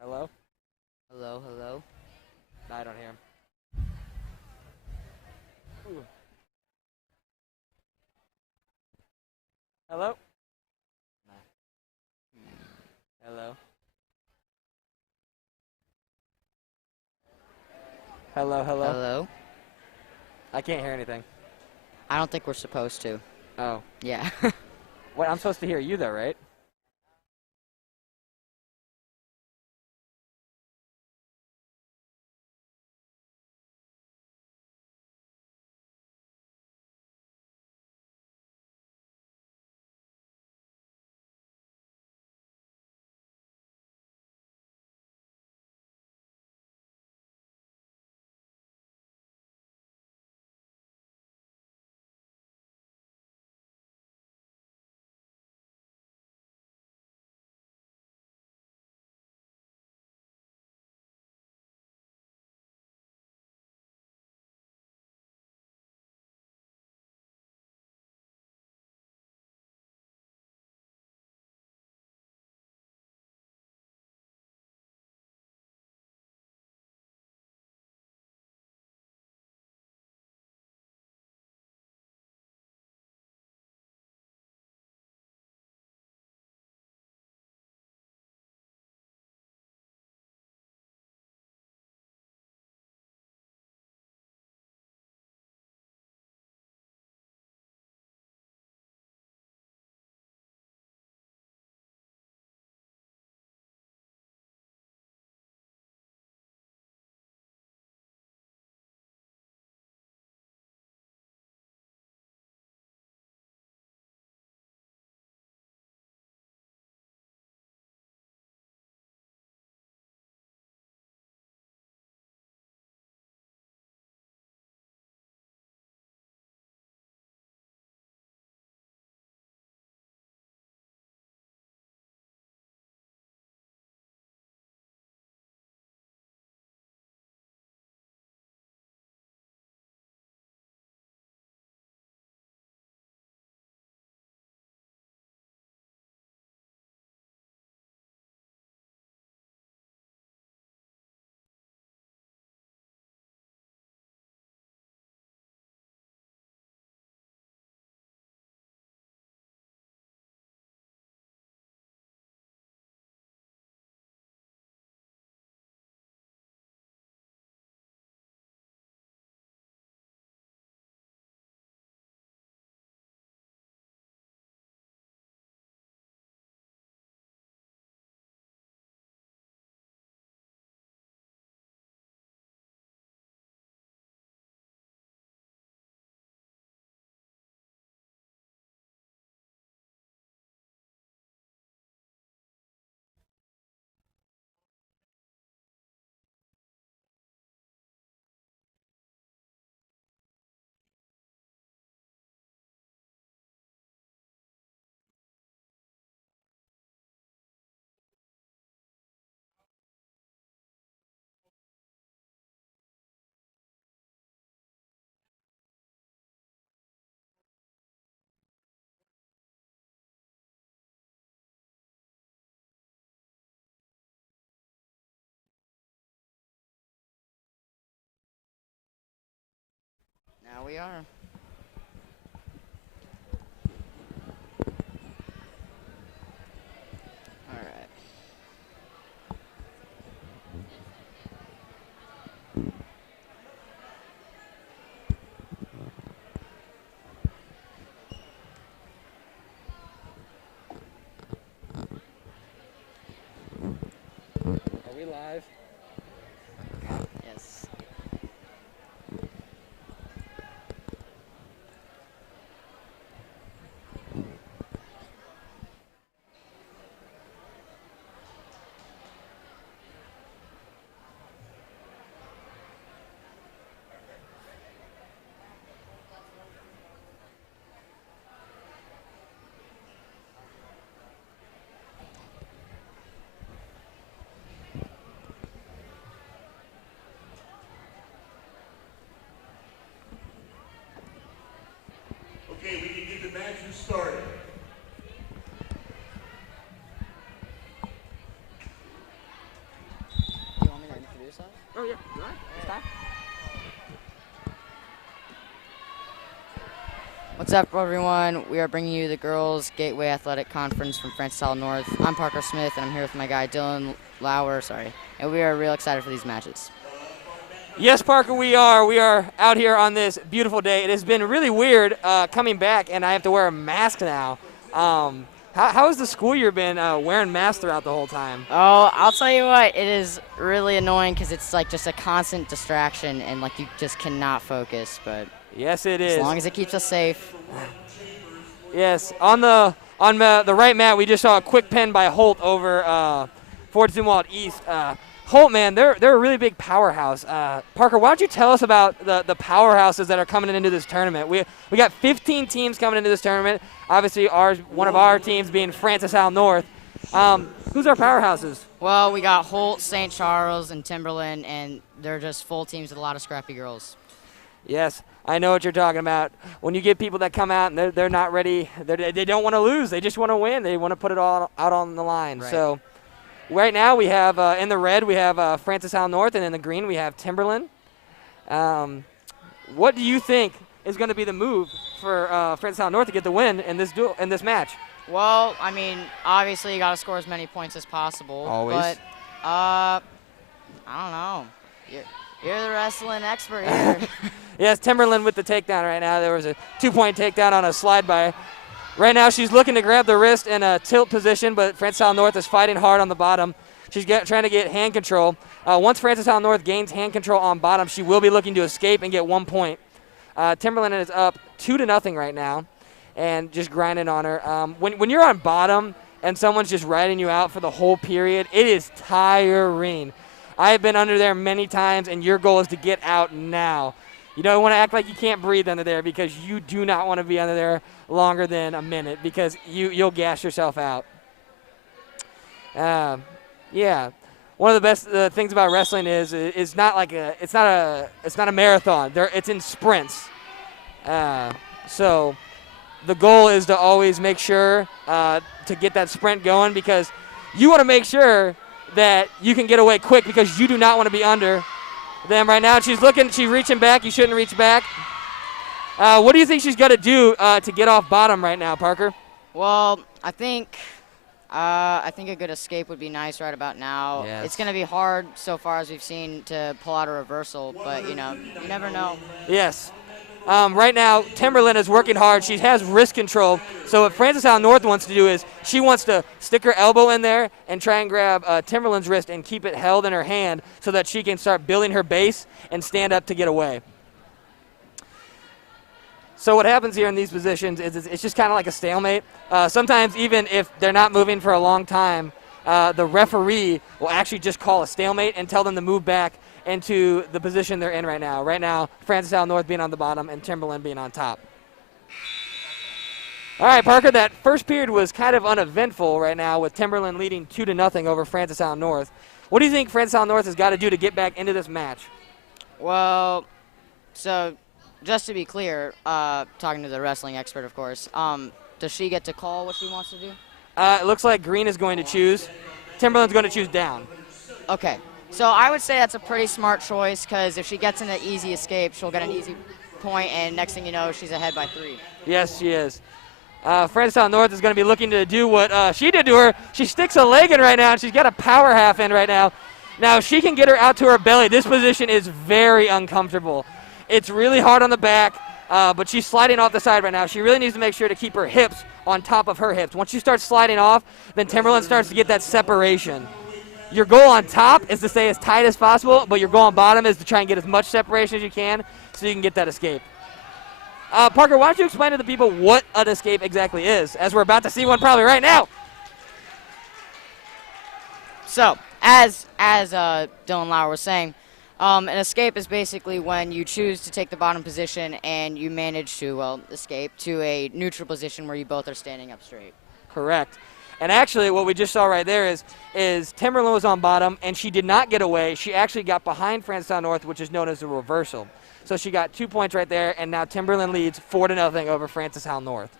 Hello? Hello, hello. No, I don't hear him. Ooh. Hello? No. Hello? Hello, hello? Hello? I can't hear anything. I don't think we're supposed to. Oh. Yeah. What? I'm supposed to hear you though, right? Now we are. Alright. Are we live? Yes. Okay, we can get the matches started. What's up, everyone? We are bringing you the Girls Gateway Athletic Conference from Francis Hall North. I'm Parker Smith, and I'm here with my guy Dylan Lauer. And we are real excited for these matches. Yes, Parker, we are. We are out here on this beautiful day. It has been really weird coming back, and I have to wear a mask now. How has the school year been wearing masks throughout the whole time? Oh, I'll tell you what, it is really annoying because it's like just a constant distraction, and like you just cannot focus. But yes, it is. As long as it keeps us safe. Yes, on the right mat, we just saw a quick pen by Holt over Fort Zumwalt East. Holt, man, they're a really big powerhouse. Parker, why don't you tell us about the powerhouses that are coming into this tournament? We got 15 teams coming into this tournament. Obviously, one of our teams being Francis Howell North. Who's our powerhouses? Well, we got Holt, St. Charles, and Timberland, and they're just full teams with a lot of scrappy girls. Yes, I know what you're talking about. When you get people that come out and they're not ready, they don't want to lose. They just want to win. They want to put it all out on the line. Right. So right now we have in the red we have Francis Howell North, and in the green we have Timberland. What do you think is going to be the move for Francis Howell North to get the win in this match? Well, I mean, obviously you got to score as many points as possible. Always. But I don't know. You're the wrestling expert here. Yes, Timberland with the takedown right now. There was a 2-point takedown on a slide by. Right now she's looking to grab the wrist in a tilt position, but Francis Howell North is fighting hard on the bottom. She's trying to get hand control. Once Francis Howell North gains hand control on bottom, she will be looking to escape and get 1 point. Timberland is up 2-0 right now and just grinding on her. When you're on bottom and someone's just riding you out for the whole period, it is tiring. I have been under there many times, and your goal is to get out now. You don't want to act like you can't breathe under there because you do not want to be under there longer than a minute because you'll gas yourself out. Yeah, one of the best things about wrestling is it's not a marathon. It's in sprints. So the goal is to always make sure to get that sprint going because you want to make sure that you can get away quick because you do not want to be under them right now. She's reaching back. You shouldn't reach back. What do you think she's got to do to get off bottom right now, Parker? Well, I think a good escape would be nice right about now. Yes. It's going to be hard so far as we've seen to pull out a reversal, but, you never know. Yes. Right now, Timberland is working hard. She has wrist control. So what Francis Howell North wants to do is she wants to stick her elbow in there and try and grab Timberland's wrist and keep it held in her hand so that she can start building her base and stand up to get away. So what happens here in these positions is it's just kind of like a stalemate. Sometimes even if they're not moving for a long time, the referee will actually just call a stalemate and tell them to move back into the position they're in right now. Right now, Francis Howell North being on the bottom and Timberland being on top. All right, Parker, that first period was kind of uneventful right now with Timberland leading 2-0 over Francis Howell North. What do you think Francis Howell North has got to do to get back into this match? Well, so just to be clear, talking to the wrestling expert, of course, does she get to call what she wants to do? It looks like green is going to choose. Timberland's going to choose down. Okay. So I would say that's a pretty smart choice because if she gets in an easy escape, she'll get an easy point, and next thing you know, she's ahead by 3. Yes, she is. Francis Howell North is going to be looking to do what she did to her. She sticks a leg in right now, and she's got a power half in right now. Now, she can get her out to her belly. This position is very uncomfortable. It's really hard on the back, but she's sliding off the side right now. She really needs to make sure to keep her hips on top of her hips. Once you start sliding off, then Timberland starts to get that separation. Your goal on top is to stay as tight as possible, but your goal on bottom is to try and get as much separation as you can so you can get that escape. Parker, why don't you explain to the people what an escape exactly is, as we're about to see one probably right now. So, as Dylan Lauer was saying, an escape is basically when you choose to take the bottom position and you manage to, escape to a neutral position where you both are standing up straight. Correct. And actually, what we just saw right there is Timberland was on bottom, and she did not get away. She actually got behind Francis Howell North, which is known as a reversal. So she got 2 points right there, and now Timberland leads 4-0 over Francis Howell North.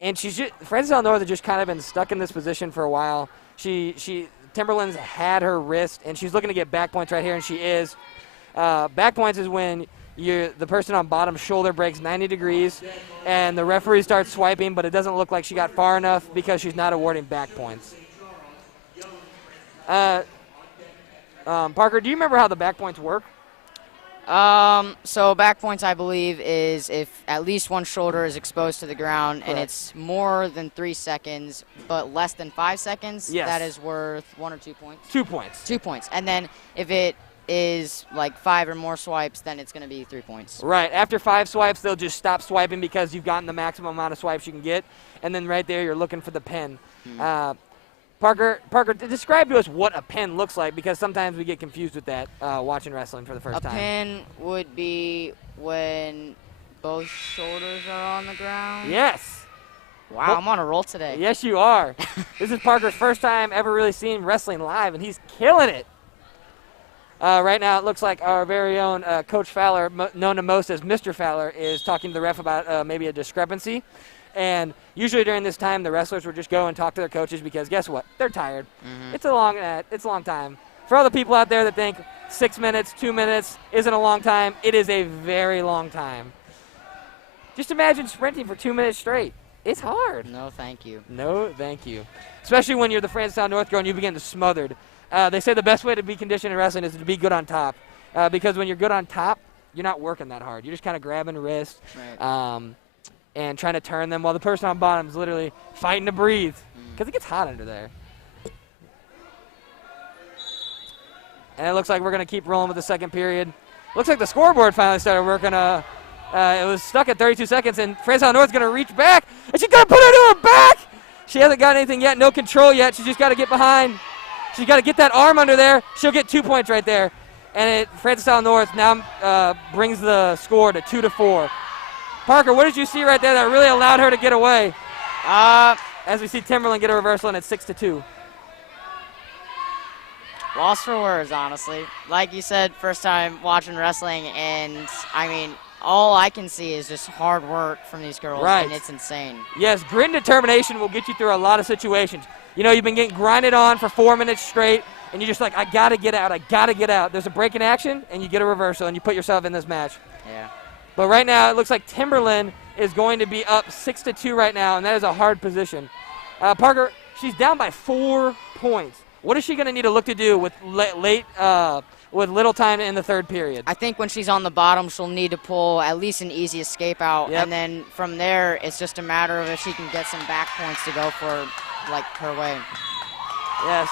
And Francis Howell North has just kind of been stuck in this position for a while. Timberland's had her wrist, and she's looking to get back points right here, and she is. Back points is when the person on bottom shoulder breaks 90 degrees, and the referee starts swiping, but it doesn't look like she got far enough because she's not awarding back points. Parker, do you remember how the back points work? So back points, I believe, is if at least one shoulder is exposed to the ground. Correct. And it's more than 3 seconds, but less than 5 seconds. Yes. That is worth 1 or 2 points. 2 points. 2 points. And then if it is like 5 or more swipes, then it's going to be 3 points. Right. After 5 swipes, they'll just stop swiping because you've gotten the maximum amount of swipes you can get. And then right there, you're looking for the pin. Parker, describe to us what a pin looks like, because sometimes we get confused with that watching wrestling for the first time. A pin would be when both shoulders are on the ground. Yes. Wow, Well, I'm on a roll today. Yes, you are. This is Parker's first time ever really seeing wrestling live, and he's killing it. Right now, it looks like our very own Coach Fowler, known to most as Mr. Fowler, is talking to the ref about maybe a discrepancy. And usually during this time, the wrestlers would just go and talk to their coaches because guess what? They're tired. It's a long time. For all the people out there that think 6 minutes, 2 minutes isn't a long time, it is a very long time. Just imagine sprinting for 2 minutes straight. It's hard. No, thank you. No, thank you. Especially when you're the Franstown North girl and you begin to smothered. They say the best way to be conditioned in wrestling is to be good on top. Because when you're good on top, you're not working that hard. You're just kind of grabbing wrists. Right. And trying to turn them while the person on bottom is literally fighting to breathe because it gets hot under there. And it looks like we're going to keep rolling with the second period. Looks like the scoreboard finally started working. It was stuck at 32 seconds, and Franstown North's going to reach back, and she's going to put it to her back. She hasn't got anything yet, no control yet. She's just got to get behind. She's got to get that arm under there. She'll get 2 points right there. And Franstown North now brings the score to 2-4. Parker, what did you see right there that really allowed her to get away? As we see Timberland get a reversal, and it's 6-2. Lost for words, honestly. Like you said, first time watching wrestling, and I mean, all I can see is just hard work from these girls, Right. and it's insane. Yes, grit and determination will get you through a lot of situations. You know, you've been getting grinded on for 4 minutes straight, and you're just like, I got to get out, I got to get out. There's a break in action, and you get a reversal, and you put yourself in this match. Yeah. But right now, it looks like Timberland is going to be up 6-2 right now, and that is a hard position. Parker, she's down by 4 points. What is she going to need to look to do with with little time in the third period? I think when she's on the bottom, she'll need to pull at least an easy escape out, Yep. and then from there, it's just a matter of if she can get some back points to go for, like, her way. Yes.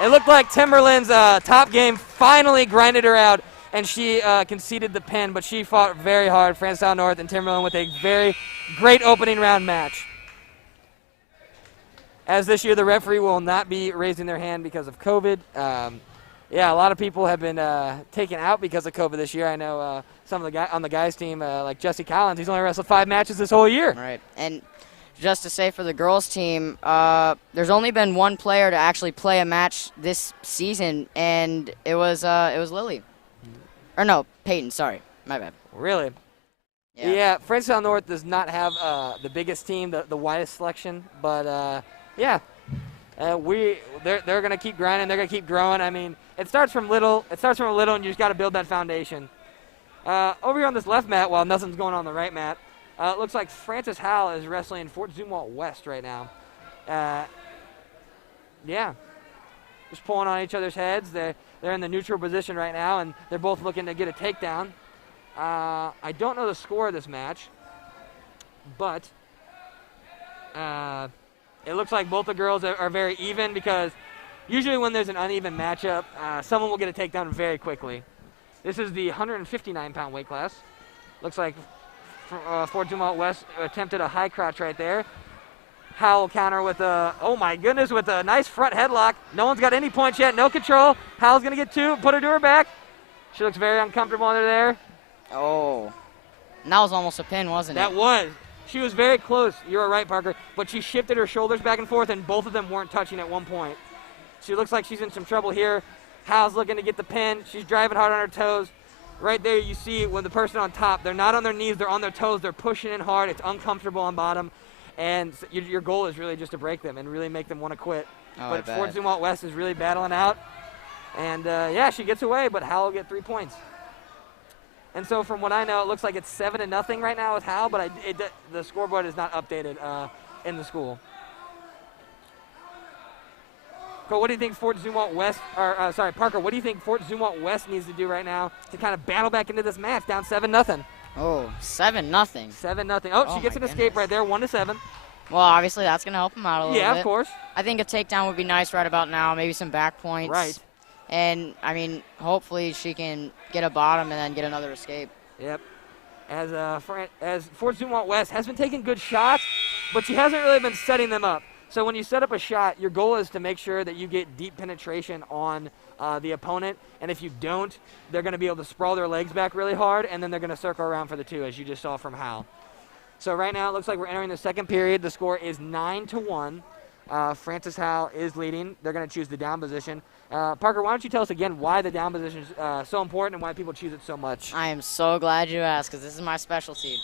It looked like Timberland's top game finally grinded her out, and she conceded the pin, but she fought very hard. Franstown North and Timberland with a very great opening round match. As this year, the referee will not be raising their hand because of COVID. Yeah, a lot of people have been taken out because of COVID this year. I know some of the on the guys' team, like Jesse Collins, he's only wrestled 5 matches this whole year. Right. And just to say for the girls' team, there's only been one player to actually play a match this season, and it was Lily. Or no, Peyton, sorry. My bad. Really? Yeah, Franstown North does not have the biggest team, the widest selection, but yeah, they're going to keep grinding. They're going to keep growing. I mean, it starts from little. It starts from a little, and you just got to build that foundation. Over here on this left mat, while nothing's going on the right mat, it looks like Frances Howell is wrestling in Fort Zumwalt West right now. Yeah, just pulling on each other's heads. They're in the neutral position right now, and they're both looking to get a takedown. I don't know the score of this match, but it looks like both the girls are very even, because usually when there's an uneven matchup, someone will get a takedown very quickly. This is the 159-pound weight class. Looks like Fort Dumont West attempted a high crouch right there. Howell counter with oh my goodness, with a nice front headlock. No one's got any points yet, no control. Howell's going to get 2, put her to her back. She looks very uncomfortable under there. Oh. And that was almost a pin, wasn't it? That was. She was very close. You were right, Parker. But she shifted her shoulders back and forth, and both of them weren't touching at one point. She looks like she's in some trouble here. Howell's looking to get the pin. She's driving hard on her toes. Right there you see when the person on top, they're not on their knees, they're on their toes. They're pushing in hard. It's uncomfortable on bottom. And your goal is really just to break them and really make them want to quit. Oh, but Fort Zumwalt West is really battling out. And, yeah, she gets away, but Howell will get 3 points. And so from what I know, it looks like it's 7-0 right now with Hal, but the scoreboard is not updated in the school. Cole, what do you think Fort Zumwalt West, Parker, what do you think Fort Zumwalt West needs to do right now to kind of battle back into this match down 7-0? Oh, 7-0. 7-0. Oh, she gets an escape right there, 1-7. Well, obviously that's going to help him out a little bit. Yeah, of course. I think a takedown would be nice right about now, maybe some back points. Right. And, I mean, hopefully she can get a bottom and then get another escape. Yep. As Fort Zumwalt West has been taking good shots, but she hasn't really been setting them up. So when you set up a shot, your goal is to make sure that you get deep penetration on the opponent. And if you don't, they're going to be able to sprawl their legs back really hard, and then they're going to circle around for the 2, as you just saw from Hal. So right now it looks like we're entering the second period. The score is 9-1. Francis Hal is leading. They're going to choose the down position. Parker, why don't you tell us again why the down position is so important and why people choose it so much? I am so glad you asked because this is my specialty.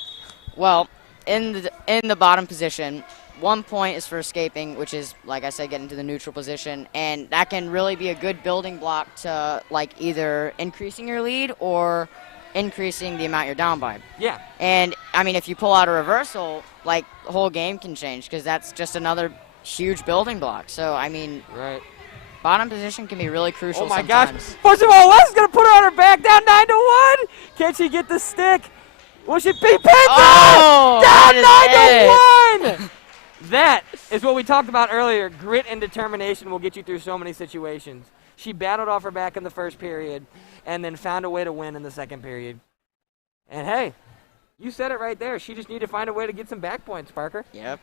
Well, in the bottom position, 1 point is for escaping, which is, like I said, getting to the neutral position, and that can really be a good building block to like either increasing your lead or increasing the amount you're down by. Yeah. And I mean, if you pull out a reversal, like the whole game can change because that's just another huge building block. So I mean, right. Bottom position can be really crucial. Oh my sometimes. gosh! First of all, West is gonna put her on her back, down 9-1. Can she get the stick? Will she beat Penta? Oh, down 9-1. That is what we talked about earlier. Grit and determination will get you through so many situations. She battled off her back in the first period and then found a way to win in the second period. And hey, you said it right there. She just needed to find a way to get some back points, Parker. Yep.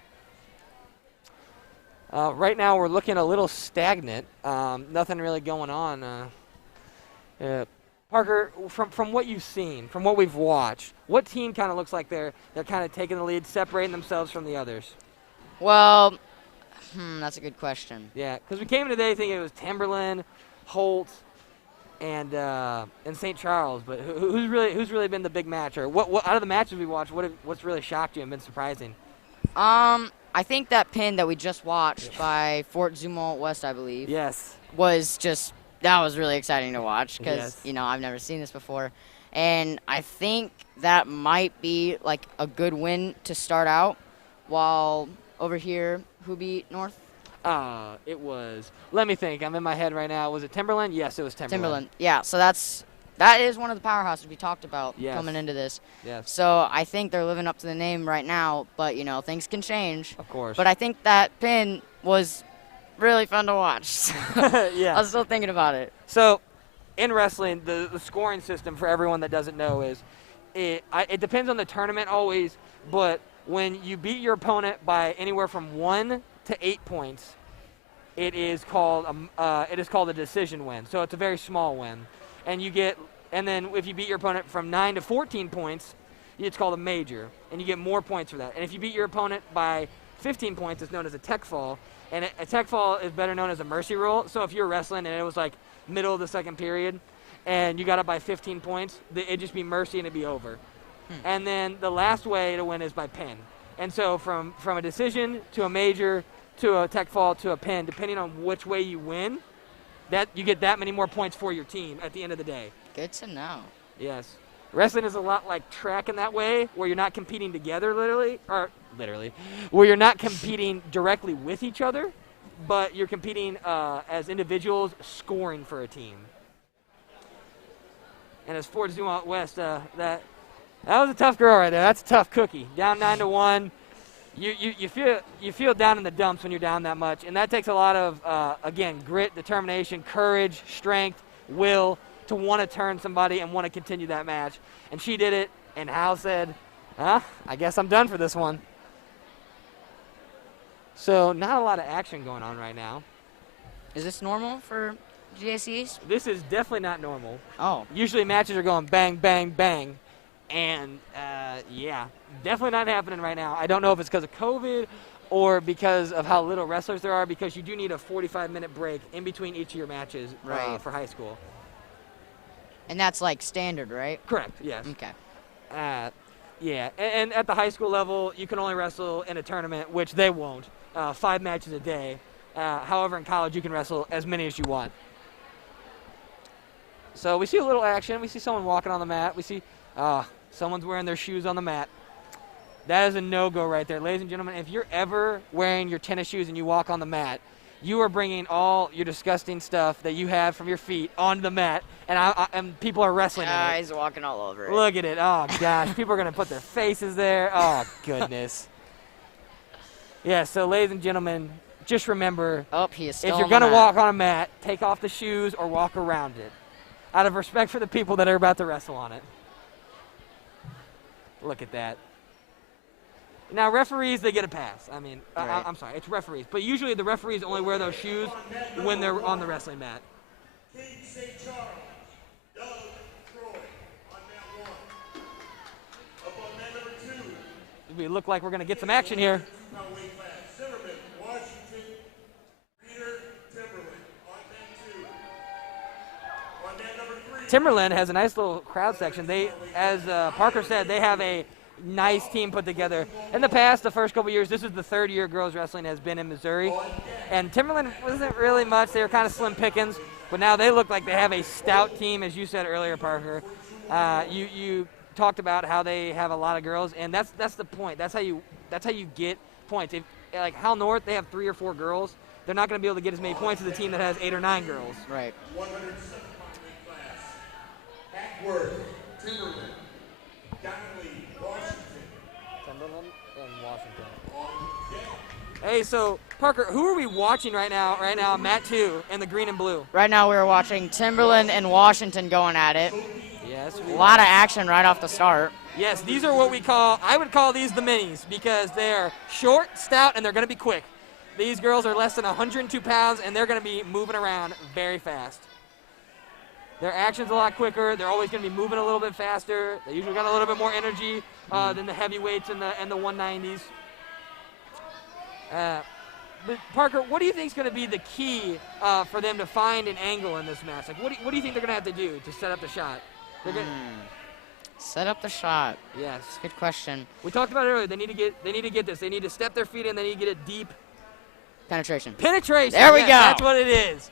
Right now we're looking a little stagnant. Nothing really going on. Parker, from what you've seen, from what we've watched, what team kind of looks like they're kind of taking the lead, separating themselves from the others? Well, that's a good question. Yeah, because we came in today thinking it was Timberland, Holt, and St. Charles, but who's really been the big match? Or what out of the matches we watched, what's really shocked you and been surprising? I think that pin that we just watched by Fort Zumwalt West, I believe. Yes. That was really exciting to watch because, Yes. you know, I've never seen this before. And I think that might be like a good win to start out, while over here, who beat North? It was, let me think, I'm in my head right now. Was it Timberland? Yes, it was Timberland. Yeah, so that is one of the powerhouses we talked about Yes. coming into this. Yes. So I think they're living up to the name right now, but, you know, things can change. Of course. But I think that pin was really fun to watch. Yeah. I was still thinking about it. So, in wrestling, the scoring system, for everyone that doesn't know, is it depends on the tournament always, but when you beat your opponent by anywhere from 1 to 8 points, it is called a decision win. So it's a very small win, and then if you beat your opponent from 9 to 14 points, it's called a major, and you get more points for that. And if you beat your opponent by 15 points, it's known as a tech fall. And a tech fall is better known as a mercy rule. So if you're wrestling and it was like middle of the second period and you got up by 15 points, it'd just be mercy and it'd be over. And then the last way to win is by pin. And so from a decision to a major to a tech fall to a pin, depending on which way you win, that you get that many more points for your team at the end of the day. Good to know. Yes. Wrestling is a lot like track in that way, where you're not competing together literally, where you're not competing directly with each other, but you're competing as individuals scoring for a team. And as Fort Zumwalt West, that was a tough girl right there. That's a tough cookie. Down 9-1. You feel down in the dumps when you're down that much, and that takes a lot of again, grit, determination, courage, strength, will to want to turn somebody and want to continue that match. And she did it, and Hal said, I guess I'm done for this one. So not a lot of action going on right now. Is this normal for GACs? This is definitely not normal. Oh. Usually matches are going bang, bang, bang. And, yeah, definitely not happening right now. I don't know if it's because of COVID or because of how little wrestlers there are, because you do need a 45-minute break in between each of your matches for high school. And that's like standard, right? Correct, yes. Okay. Yeah, and at the high school level, you can only wrestle in a tournament, which they won't, 5 matches a day. However, in college, you can wrestle as many as you want. So we see a little action. We see someone walking on the mat. We see Someone's wearing their shoes on the mat. That is a no-go right there. Ladies and gentlemen, if you're ever wearing your tennis shoes and you walk on the mat, you are bringing all your disgusting stuff that you have from your feet onto the mat, and people are wrestling in it. He's walking all over it. Look at it. Oh, gosh. People are going to put their faces there. Oh, goodness. Yeah, so ladies and gentlemen, just remember, He is still if you're going to walk on a mat, take off the shoes or walk around it out of respect for the people that are about to wrestle on it. Look at that. Now, referees, they get a pass. I mean, Right. I'm sorry, it's referees. But usually the referees only wear those shoes when they're on the wrestling mat. King St. Charles, Doug Troy on mat 1. Up on mat number 2. We look like we're going to get some action here. Weight class. Zimmerman, Washington, Peter, Timberland on mat 2. On mat number 3. Timberland has a nice little crowd section. They, as Parker said, they have a nice team put together. In the past, the first couple years, this is the third year girls wrestling has been in Missouri. And Timberland wasn't really much. They were kind of slim pickings. But now they look like they have a stout team, as you said earlier, Parker. You talked about how they have a lot of girls, and that's the point. That's how you get points. If, like Hal North, they have 3 or 4 girls. They're not going to be able to get as many points as a team that has 8 or 9 girls. Right. 107 weight class. Hackworth, Timberland, Donnelly, Washington. Timberland and Washington. Hey, so Parker, who are we watching right now? Right now, mat 2 in the green and blue. Right now we're watching Timberland and Washington going at it. Yes. A lot of action right off the start. Yes, these are what I would call these the minis because they're short, stout, and they're going to be quick. These girls are less than 102 pounds, and they're going to be moving around very fast. Their action's a lot quicker. They're always going to be moving a little bit faster. They usually got a little bit more energy than the heavyweights and the 190s. But Parker, what do you think is going to be the key for them to find an angle in this match? Like, what do you think they're going to have to do to set up the shot? Set up the shot. Yes. Good question. We talked about it earlier. They need to get this. They need to step their feet in. They need to get it deep. Penetration. There we go. That's what it is.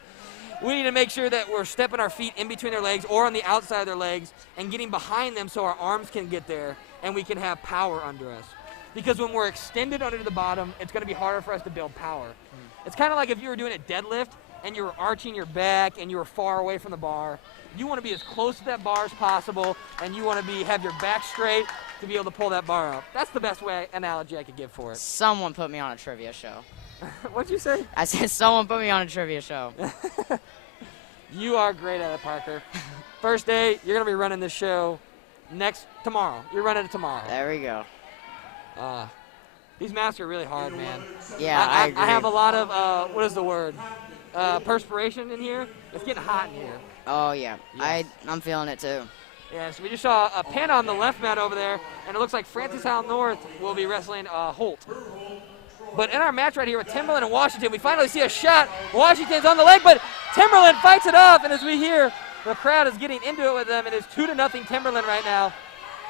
We need to make sure that we're stepping our feet in between their legs or on the outside of their legs and getting behind them so our arms can get there and we can have power under us. Because when we're extended under the bottom, it's going to be harder for us to build power. It's kind of like if you were doing a deadlift and you were arching your back and you were far away from the bar. You want to be as close to that bar as possible, and you want to have your back straight to be able to pull that bar up. That's the best analogy I could give for it. Someone put me on a trivia show. What'd you say? I said someone put me on a trivia show. You are great at it, Parker. First day, you're going to be running this show tomorrow. You're running it tomorrow. There we go. These masks are really hard, man. Yeah, I agree. I have a lot of, what is the word? Perspiration in here. It's getting hot in here. Oh, yeah. Yes. I'm feeling it, too. Yeah, so we just saw a pin on the left mat over there, and it looks like Francis Hal North will be wrestling Holt. But in our match right here with Timberland and Washington, we finally see a shot. Washington's on the leg, but Timberland fights it off, and as we hear, the crowd is getting into it with them. It is 2-0 Timberland right now.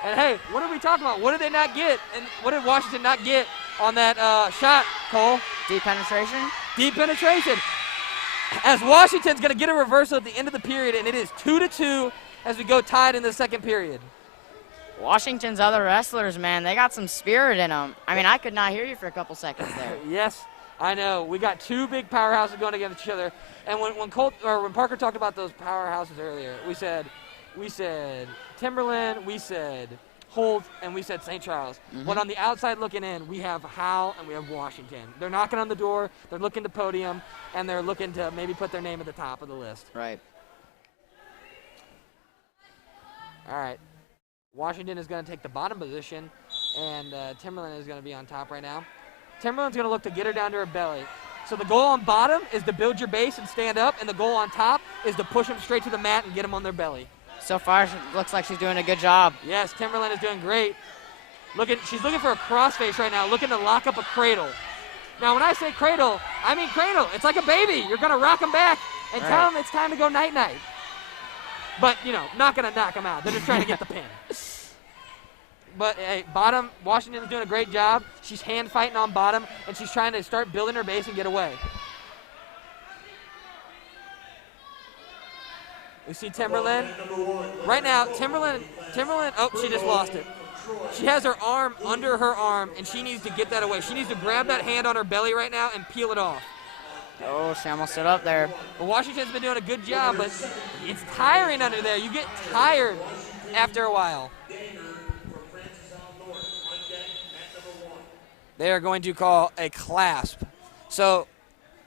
And hey, what are we talking about? What did they not get? And what did Washington not get on that shot, Cole? Deep penetration? Deep penetration. As Washington's going to get a reversal at the end of the period, and it is 2-2 as we go tied in the second period. Washington's other wrestlers, man, they got some spirit in them. I mean, I could not hear you for a couple seconds there. Yes, I know. We got 2 big powerhouses going against each other. And when Parker talked about those powerhouses earlier, we said Timberland, we said Holt, and we said St. Charles. Mm-hmm. But on the outside looking in, we have Hal and we have Washington. They're knocking on the door, they're looking to podium, and they're looking to maybe put their name at the top of the list. Right. All right. Washington is going to take the bottom position, and Timberland is going to be on top right now. Timberland's going to look to get her down to her belly. So the goal on bottom is to build your base and stand up, and the goal on top is to push them straight to the mat and get them on their belly. So far, it looks like she's doing a good job. Yes, Timberland is doing great. She's looking for a crossface right now, looking to lock up a cradle. Now, when I say cradle, I mean cradle. It's like a baby. You're going to rock them back and tell them it's time to go night-night. But, not going to knock them out. They're just trying to get the pin. But, hey, bottom, Washington is doing a great job. She's hand-fighting on bottom, and she's trying to start building her base and get away. We see Timberland. Right now, Timberland, oh, she just lost it. She has her arm under her arm, and she needs to get that away. She needs to grab that hand on her belly right now and peel it off. Oh, she almost stood up there. Well, Washington's been doing a good job, but it's tiring under there. You get tired after a while. They are going to call a clasp. So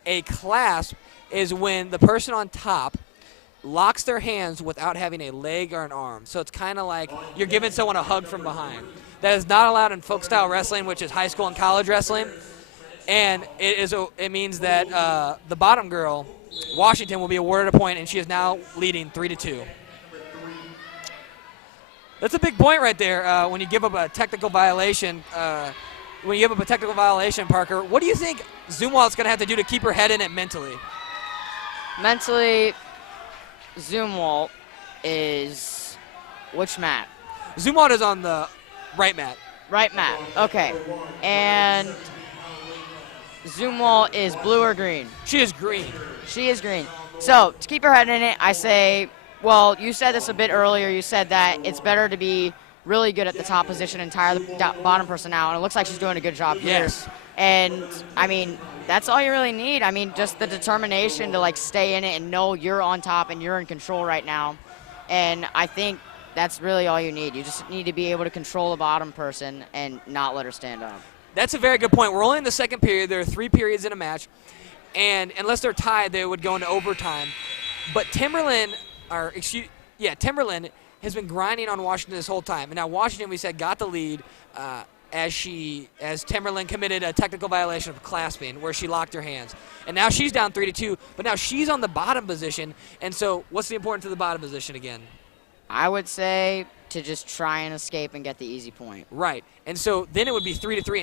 a clasp is when the person on top locks their hands without having a leg or an arm. So it's kind of like you're giving someone a hug from behind. That is not allowed in folk style wrestling, which is high school and college wrestling. And it means that the bottom girl, Washington, will be awarded a point, and she is now leading 3-2. That's a big point right there when you give up a technical violation. Parker, what do you think Zumwalt's going to have to do to keep her head in it mentally? Mentally, Zumwalt is which mat? Zumwalt is on the right mat. Right mat, okay. And Zumwalt is blue or green? She is green. She is green. So to keep her head in it, I say, well, you said this a bit earlier. You said that it's better to be really good at the top position and tire the bottom person out, and it looks like she's doing a good job here. Yes. And, I mean, that's all you really need. I mean, just the determination to, like, stay in it and know you're on top and you're in control right now. And I think that's really all you need. You just need to be able to control the bottom person and not let her stand up. That's a very good point. We're only in the second period. There are 3 periods in a match, and unless they're tied, they would go into overtime. But Timberland has been grinding on Washington this whole time. And now Washington, we said, got the lead as Timberland committed a technical violation of clasping where she locked her hands. And now she's down 3-2, but now she's on the bottom position. And so what's the importance of the bottom position again? I would say to just try and escape and get the easy point. Right. And so then it would be 3-3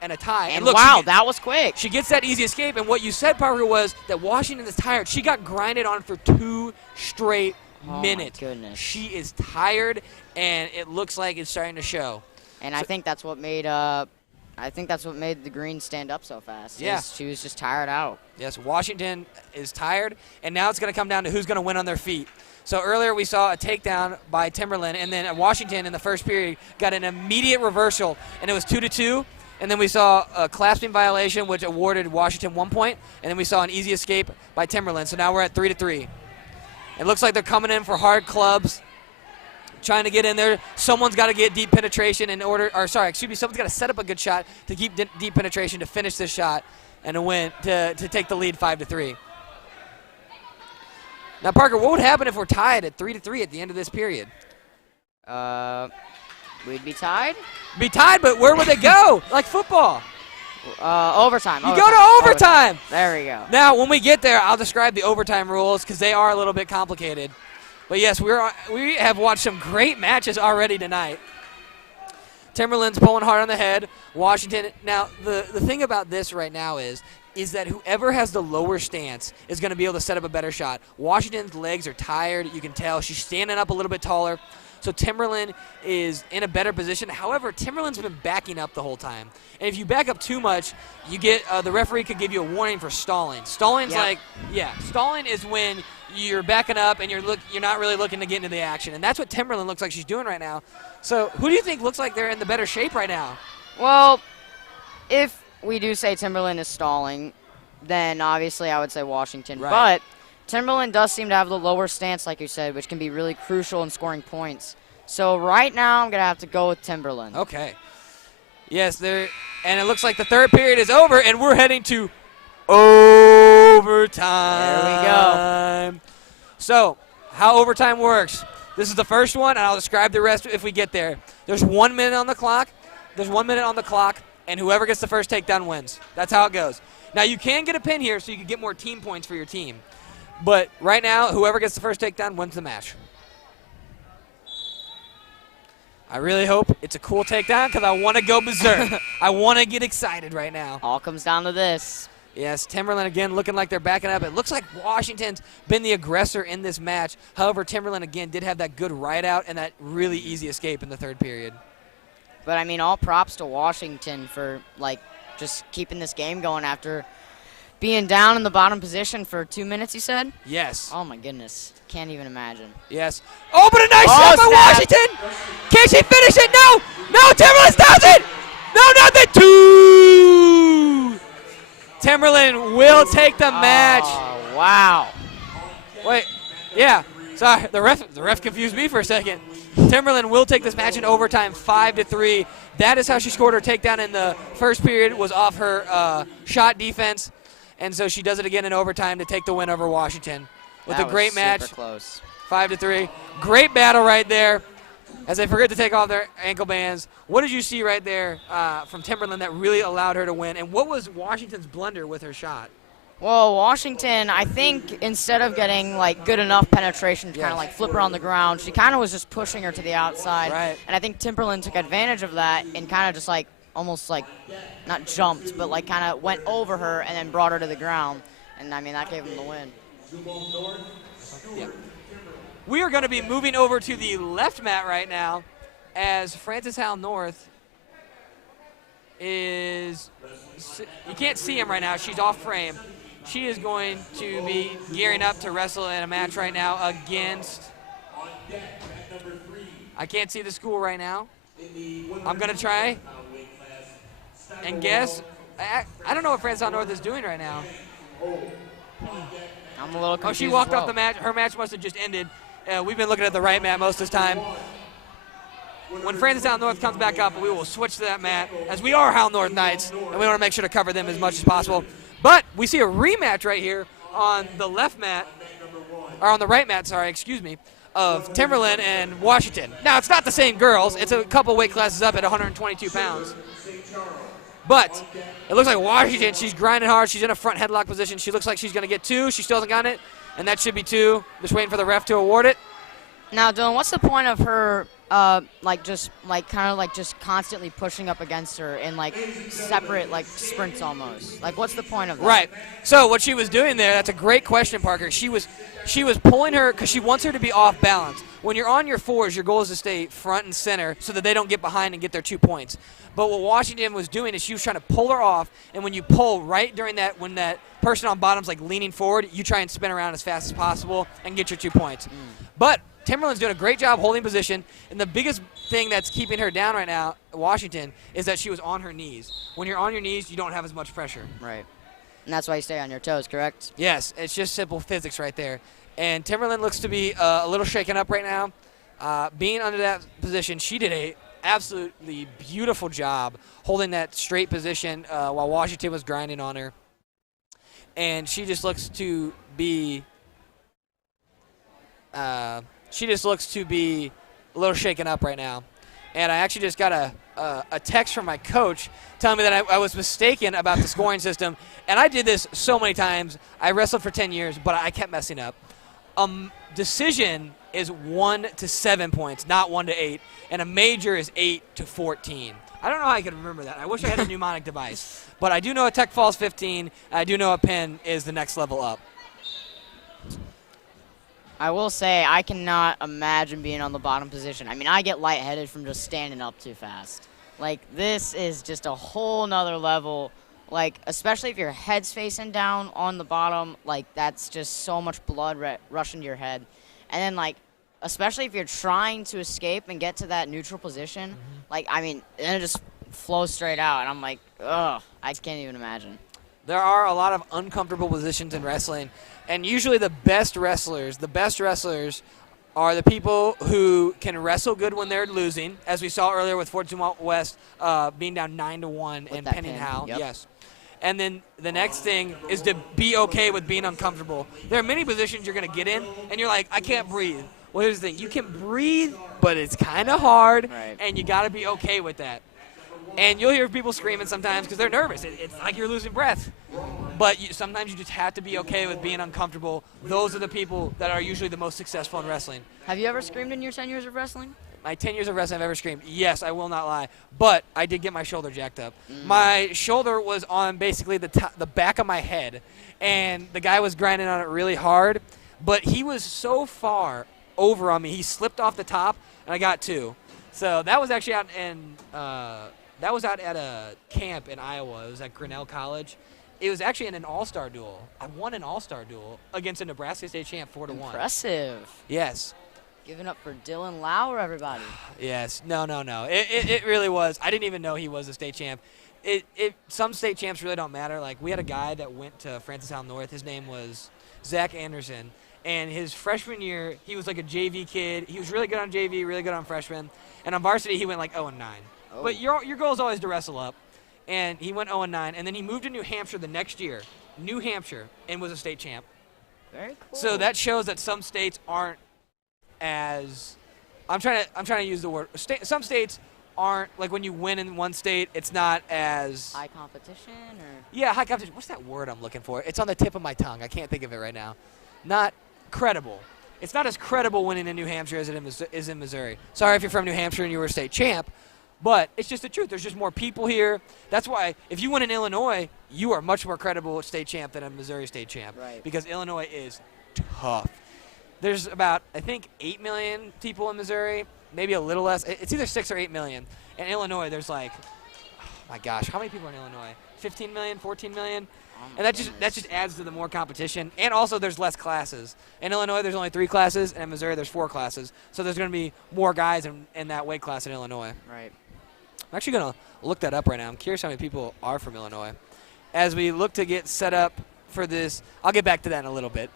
and a tie. And look, wow, that was quick. She gets that easy escape. And what you said, Parker, was that Washington is tired. She got grinded on for 2 straight minutes. My goodness. She is tired, and it looks like it's starting to show. And I think that's what made the green stand up so fast. Yeah. She was just tired out. Yes, Washington is tired, and now it's going to come down to who's going to win on their feet. So earlier we saw a takedown by Timberland, and then Washington in the first period got an immediate reversal, and it was 2-2. And then we saw a clasping violation, which awarded Washington 1 point, and then we saw an easy escape by Timberland. So now we're at 3-3. It looks like they're coming in for hard clubs, trying to get in there. Someone's got to get deep penetration someone's got to set up a good shot to keep deep penetration to finish this shot and to win, to take the lead 5-3. Now, Parker, what would happen if we're tied at 3-3 at the end of this period? We'd be tied? Be tied, but where would they go? Like football. Overtime. You go to overtime. There we go. Now, when we get there, I'll describe the overtime rules because they are a little bit complicated. But, yes, we have watched some great matches already tonight. Timberland's pulling hard on the head. Washington. Now, the thing about this right now is that whoever has the lower stance is going to be able to set up a better shot. Washington's legs are tired. You can tell she's standing up a little bit taller. So Timberland is in a better position. However, Timberland's been backing up the whole time. And if you back up too much, you get the referee could give you a warning for stalling. Stalling is when you're backing up and you're not really looking to get into the action. And that's what Timberland looks like she's doing right now. So who do you think looks like they're in the better shape right now? Well, if we do say Timberland is stalling, then obviously I would say Washington. Right. But Timberland does seem to have the lower stance, like you said, which can be really crucial in scoring points. So right now I'm going to have to go with Timberland. Okay. Yes, and it looks like the third period is over, and we're heading to overtime. There we go. So how overtime works. This is the first one, and I'll describe the rest if we get there. There's 1 minute on the clock. And whoever gets the first takedown wins. That's how it goes. Now, you can get a pin here so you can get more team points for your team. But right now, whoever gets the first takedown wins the match. I really hope it's a cool takedown because I want to go berserk. I want to get excited right now. All comes down to this. Yes, Timberland again looking like they're backing up. It looks like Washington's been the aggressor in this match. However, Timberland again did have that good ride out and that really easy escape in the third period. But, I mean, all props to Washington for, like, just keeping this game going after being down in the bottom position for 2 minutes, you said? Yes. Oh, my goodness. Can't even imagine. Yes. Oh, but a nice shot by snap. Washington. Can she finish it? No. No, Timberland stops it. No, nothing. 2. Timberland will take the match. Oh, wow. Wait. Yeah. Sorry. The ref confused me for a second. Timberland will take this match in overtime, 5-3. That is how she scored her takedown in the first period, was off her shot defense. And so she does it again in overtime to take the win over Washington. With a great match, super close. 5-3. Great battle right there. As they forget to take off their ankle bands. What did you see right there from Timberland that really allowed her to win? And what was Washington's blunder with her shot? Well, Washington, I think instead of getting like good enough penetration to kind of like flip her on the ground, she kind of was just pushing her to the outside. Right. And I think Timberland took advantage of that and kind of just like almost like not jumped, but like kind of went over her and then brought her to the ground. And I mean, that gave them the win. Yeah. We are going to be moving over to the left mat right now as Francis Howell North is, you can't see him right now, she's off frame. She is going to be gearing up to wrestle in a match right now against, I can't see the school right now. I'm going to try and guess. I don't know what Francis Howell North is doing right now. I'm a little confused. Oh, she walked as well. off the match. Her match must have just ended. We've been looking at the right mat most of the time. When Francis Howell North comes back up, we will switch to that mat, as we are Howell North Knights, and we want to make sure to cover them as much as possible. But we see a rematch right here on the left mat, or on the right mat, sorry, excuse me, of Timberland and Washington. Now, it's not the same girls. It's a couple weight classes up at 122 pounds. But it looks like Washington, she's grinding hard. She's in a front headlock position. She looks like she's going to get 2. She still hasn't gotten it, and that should be 2. Just waiting for the ref to award it. Now, Dylan, what's the point of her, just constantly pushing up against her in like separate like sprints almost? Like, what's the point of that? Right. So what she was doing there, that's a great question, Parker. She was pulling her because she wants her to be off balance. When you're on your 4s, your goal is to stay front and center so that they don't get behind and get their 2 points. But what Washington was doing is she was trying to pull her off, and when you pull right during that, when that person on bottom's like leaning forward, you try and spin around as fast as possible and get your 2 points. But Timberland's doing a great job holding position, and the biggest thing that's keeping her down right now, Washington, is that she was on her knees. When you're on your knees, you don't have as much pressure. Right. And that's why you stay on your toes, correct? Yes, it's just simple physics right there. And Timberland looks to be a little shaken up right now. Being under that position, she did a absolutely beautiful job holding that straight position while Washington was grinding on her. And she just looks to be a little shaken up right now. And I actually just got a text from my coach telling me that I was mistaken about the scoring system. And I did this so many times. I wrestled for 10 years, but I kept messing up. Decision is 1 to 7 points, not 1 to 8. And a major is 8 to 14. I don't know how I could remember that. I wish I had a mnemonic device. But I do know a tech fall is 15. I do know a pin is the next level up. I will say I cannot imagine being on the bottom position. I mean, I get lightheaded from just standing up too fast. Like, this is just a whole nother level. Like, especially if your head's facing down on the bottom, like, that's just so much blood rushing to your head. And then, like, especially if you're trying to escape and get to that neutral position, like, I mean, then it just flows straight out. And I'm like, ugh, I can't even imagine. There are a lot of uncomfortable positions in wrestling. And usually the best wrestlers are the people who can wrestle good when they're losing, as we saw earlier with Fort Dumont West being down 9-1 and pinning Howell. Yep. Yes. And then the next thing is to be okay with being uncomfortable. There are many positions you're going to get in, and you're like, I can't breathe. Well, here's the thing. You can breathe, but it's kind of hard, and you got to be okay with that. And you'll hear people screaming sometimes because they're nervous. It's like you're losing breath. But sometimes you just have to be okay with being uncomfortable. Those are the people that are usually the most successful in wrestling. Have you ever screamed in your 10 years of wrestling? My 10 years of wrestling, I've ever screamed. Yes, I will not lie. But I did get my shoulder jacked up. My shoulder was on basically the back of my head. And the guy was grinding on it really hard. But he was so far over on me. He slipped off the top, and I got 2. So that was actually out in... That was out at a camp in Iowa. It was at Grinnell College. it was actually in an all-star duel. I won an all-star duel against a Nebraska State champ 4-1. Impressive. Yes. Giving up for Dylan Lauer, everybody. Yes. No. It really was. I didn't even know he was a state champ. Some state champs really don't matter. Like, we had a guy that went to Francis-Howell North. His name was Zach Anderson. And his freshman year, he was like a JV kid. He was really good on JV, really good on freshman. And on varsity, he went like 0-9. Oh. But your goal is always to wrestle up. And he went 0-9. And then he moved to New Hampshire the next year, New Hampshire, and was a state champ. Very cool. So that shows that some states aren't as I'm trying to use the word. Some states aren't, like, when you win in one state, it's not as high competition, or yeah, high competition. What's that word I'm looking for? It's on the tip of my tongue. I can't think of it right now. Not credible. It's not as credible winning in New Hampshire as it is in Missouri. Sorry if you're from New Hampshire and you were a state champ, but it's just the truth. There's just more people here. That's why if you win in Illinois, you are much more credible state champ than a Missouri state champ. Right. Because Illinois is tough. There's about, I think, 8 million people in Missouri, maybe a little less. It's either 6 or 8 million. In Illinois, there's like, oh my gosh, how many people are in Illinois? 15 million, 14 million? And that just adds to the more competition. And also there's less classes. In Illinois, there's only 3 classes, and in Missouri, there's 4 classes. So there's going to be more guys in that weight class in Illinois. right. I'm actually going to look that up right now. I'm curious how many people are from Illinois. As we look to get set up for this, I'll get back to that in a little bit.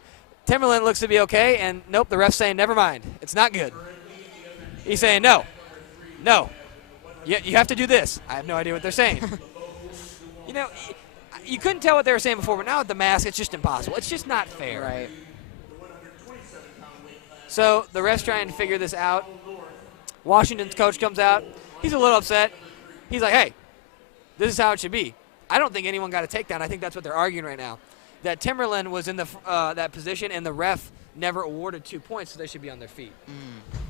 Timberland looks to be okay, and nope, the ref's saying, never mind. It's not good. He's saying, no. You have to do this. I have no idea what they're saying. You know, you couldn't tell what they were saying before, but now with the mask, it's just impossible. It's just not fair. Right. So the ref's trying to figure this out. Washington's coach comes out. He's a little upset. He's like, hey, this is how it should be. I don't think anyone got a takedown. I think that's what they're arguing right now. That Timberland was in that position, and the ref never awarded 2 points, so they should be on their feet.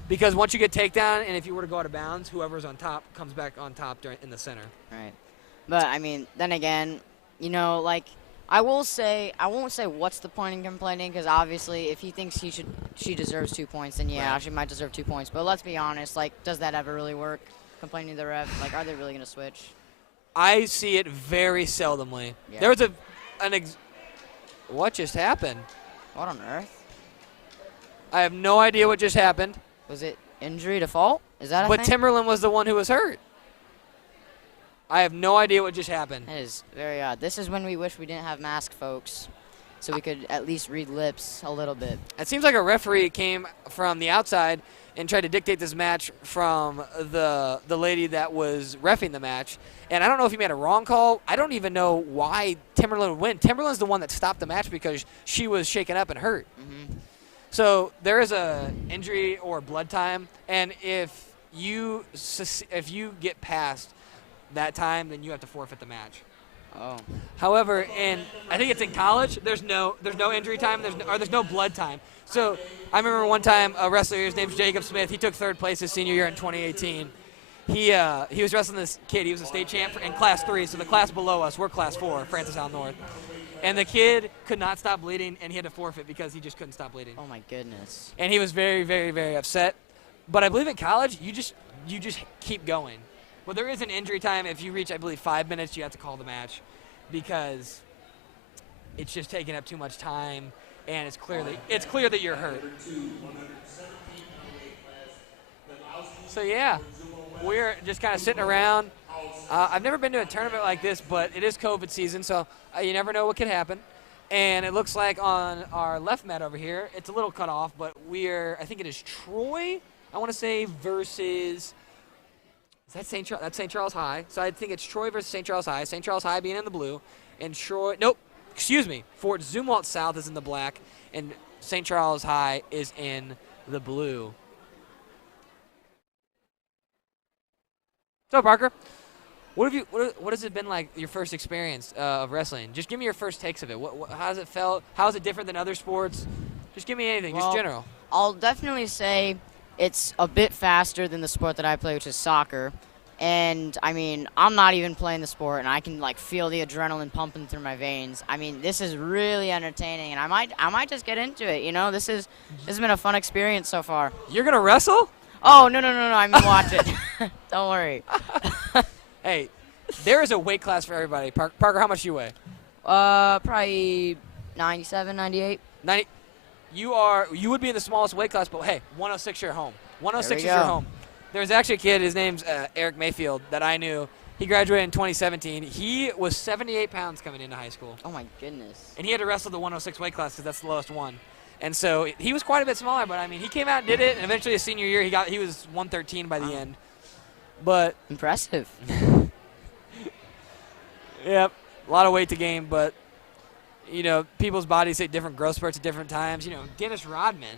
Because once you get takedown, and if you were to go out of bounds, whoever's on top comes back on top in the center. Right. But, I mean, then again, you know, like, I won't say what's the point in complaining, because obviously if he thinks she deserves 2 points, then yeah, Right. she might deserve 2 points. But let's be honest, like, does that ever really work? Complaining to the ref, like, are they really going to switch? I see it very seldomly. Yeah. There was what just happened? What on earth? I have no idea what just happened. Was it injury to fault? Is that a But thing? Timberland was the one who was hurt. I have no idea what just happened. That is very odd. This is when we wish we didn't have masks, folks, so we could at least read lips a little bit. It seems like a referee came from the outside and tried to dictate this match from the lady that was reffing the match. And I don't know if he made a wrong call. I don't even know why Timberland would win. Timberland's the one that stopped the match because she was shaken up and hurt. Mm-hmm. So there is a injury or blood time, and if you get past that time, then you have to forfeit the match. Oh. However, I think it's in college, there's no injury time, there's no blood time. So I remember one time a wrestler, his name's Jacob Smith. He took 3rd place his senior year in 2018. He was wrestling this kid. He was a state champ in class 3, so the class below us, we're class 4, Francis-Howell North. And the kid could not stop bleeding, and he had to forfeit because he just couldn't stop bleeding. Oh my goodness. And he was very, very, very upset. But I believe in college, you just keep going. Well, there is an injury time. If you reach, I believe, 5 minutes, you have to call the match because it's just taking up too much time, and it's clear that you're hurt. So yeah, we're just kind of sitting around. I've never been to a tournament like this, but it is COVID season, so you never know what could happen. And it looks like on our left mat over here, it's a little cut off, but I think it is Troy, I want to say, versus, is that St. Charles? That's St. Charles High. So I think it's Troy versus St. Charles High. St. Charles High being in the blue, and Fort Zumwalt South is in the black, and St. Charles High is in the blue. So Parker, what has it been like, your first experience of wrestling? Just give me your first takes of it. How has it felt? How is it different than other sports? Just give me anything, just general. I'll definitely say it's a bit faster than the sport that I play, which is soccer. And, I mean, I'm not even playing the sport, and I can, like, feel the adrenaline pumping through my veins. I mean, this is really entertaining, and I might just get into it, you know? This has been a fun experience so far. You're going to wrestle? Oh, no, I mean, watch it. Don't worry. Hey, there is a weight class for everybody. Parker, how much do you weigh? Probably 97, 98. 90. You would be in the smallest weight class, but hey, 106 your home. 106 is There we your go. home. There's actually a kid, his name's Eric Mayfield, that I knew. He graduated in 2017. He was 78 pounds coming into high school. Oh my goodness. And he had to wrestle the 106 weight class because that's the lowest one. And so he was quite a bit smaller, but I mean, he came out and did it, and eventually his senior year, he was 113 by the end. But Impressive. yep, a lot of weight to gain, but you know, people's bodies hit different growth spurts at different times. You know, Dennis Rodman,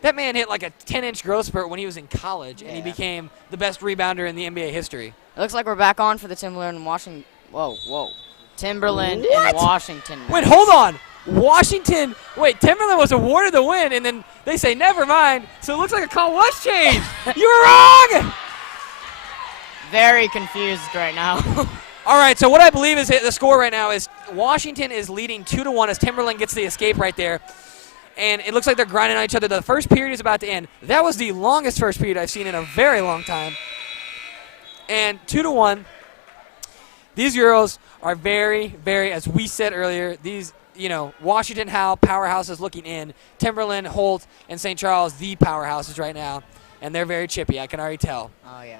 that man hit like a 10-inch growth spurt when he was in college, and he Yeah. became the best rebounder in the NBA history. It looks like we're back on for the Timberland and Washington. Whoa. Timberland What? and Washington. Wait, hold on. Washington, Timberland was awarded the win, and then they say, never mind. So it looks like a call was changed. You were wrong. Very confused right now. All right, so what I believe is the score right now is Washington is leading 2-1 as Timberland gets the escape right there. And it looks like they're grinding on each other. The first period is about to end. That was the longest first period I've seen in a very long time. And 2-1. These girls are very, very, as we said earlier, these, you know, Washington Howe powerhouses looking in. Timberland, Holt, and St. Charles, the powerhouses right now. And they're very chippy, I can already tell. Oh, yeah.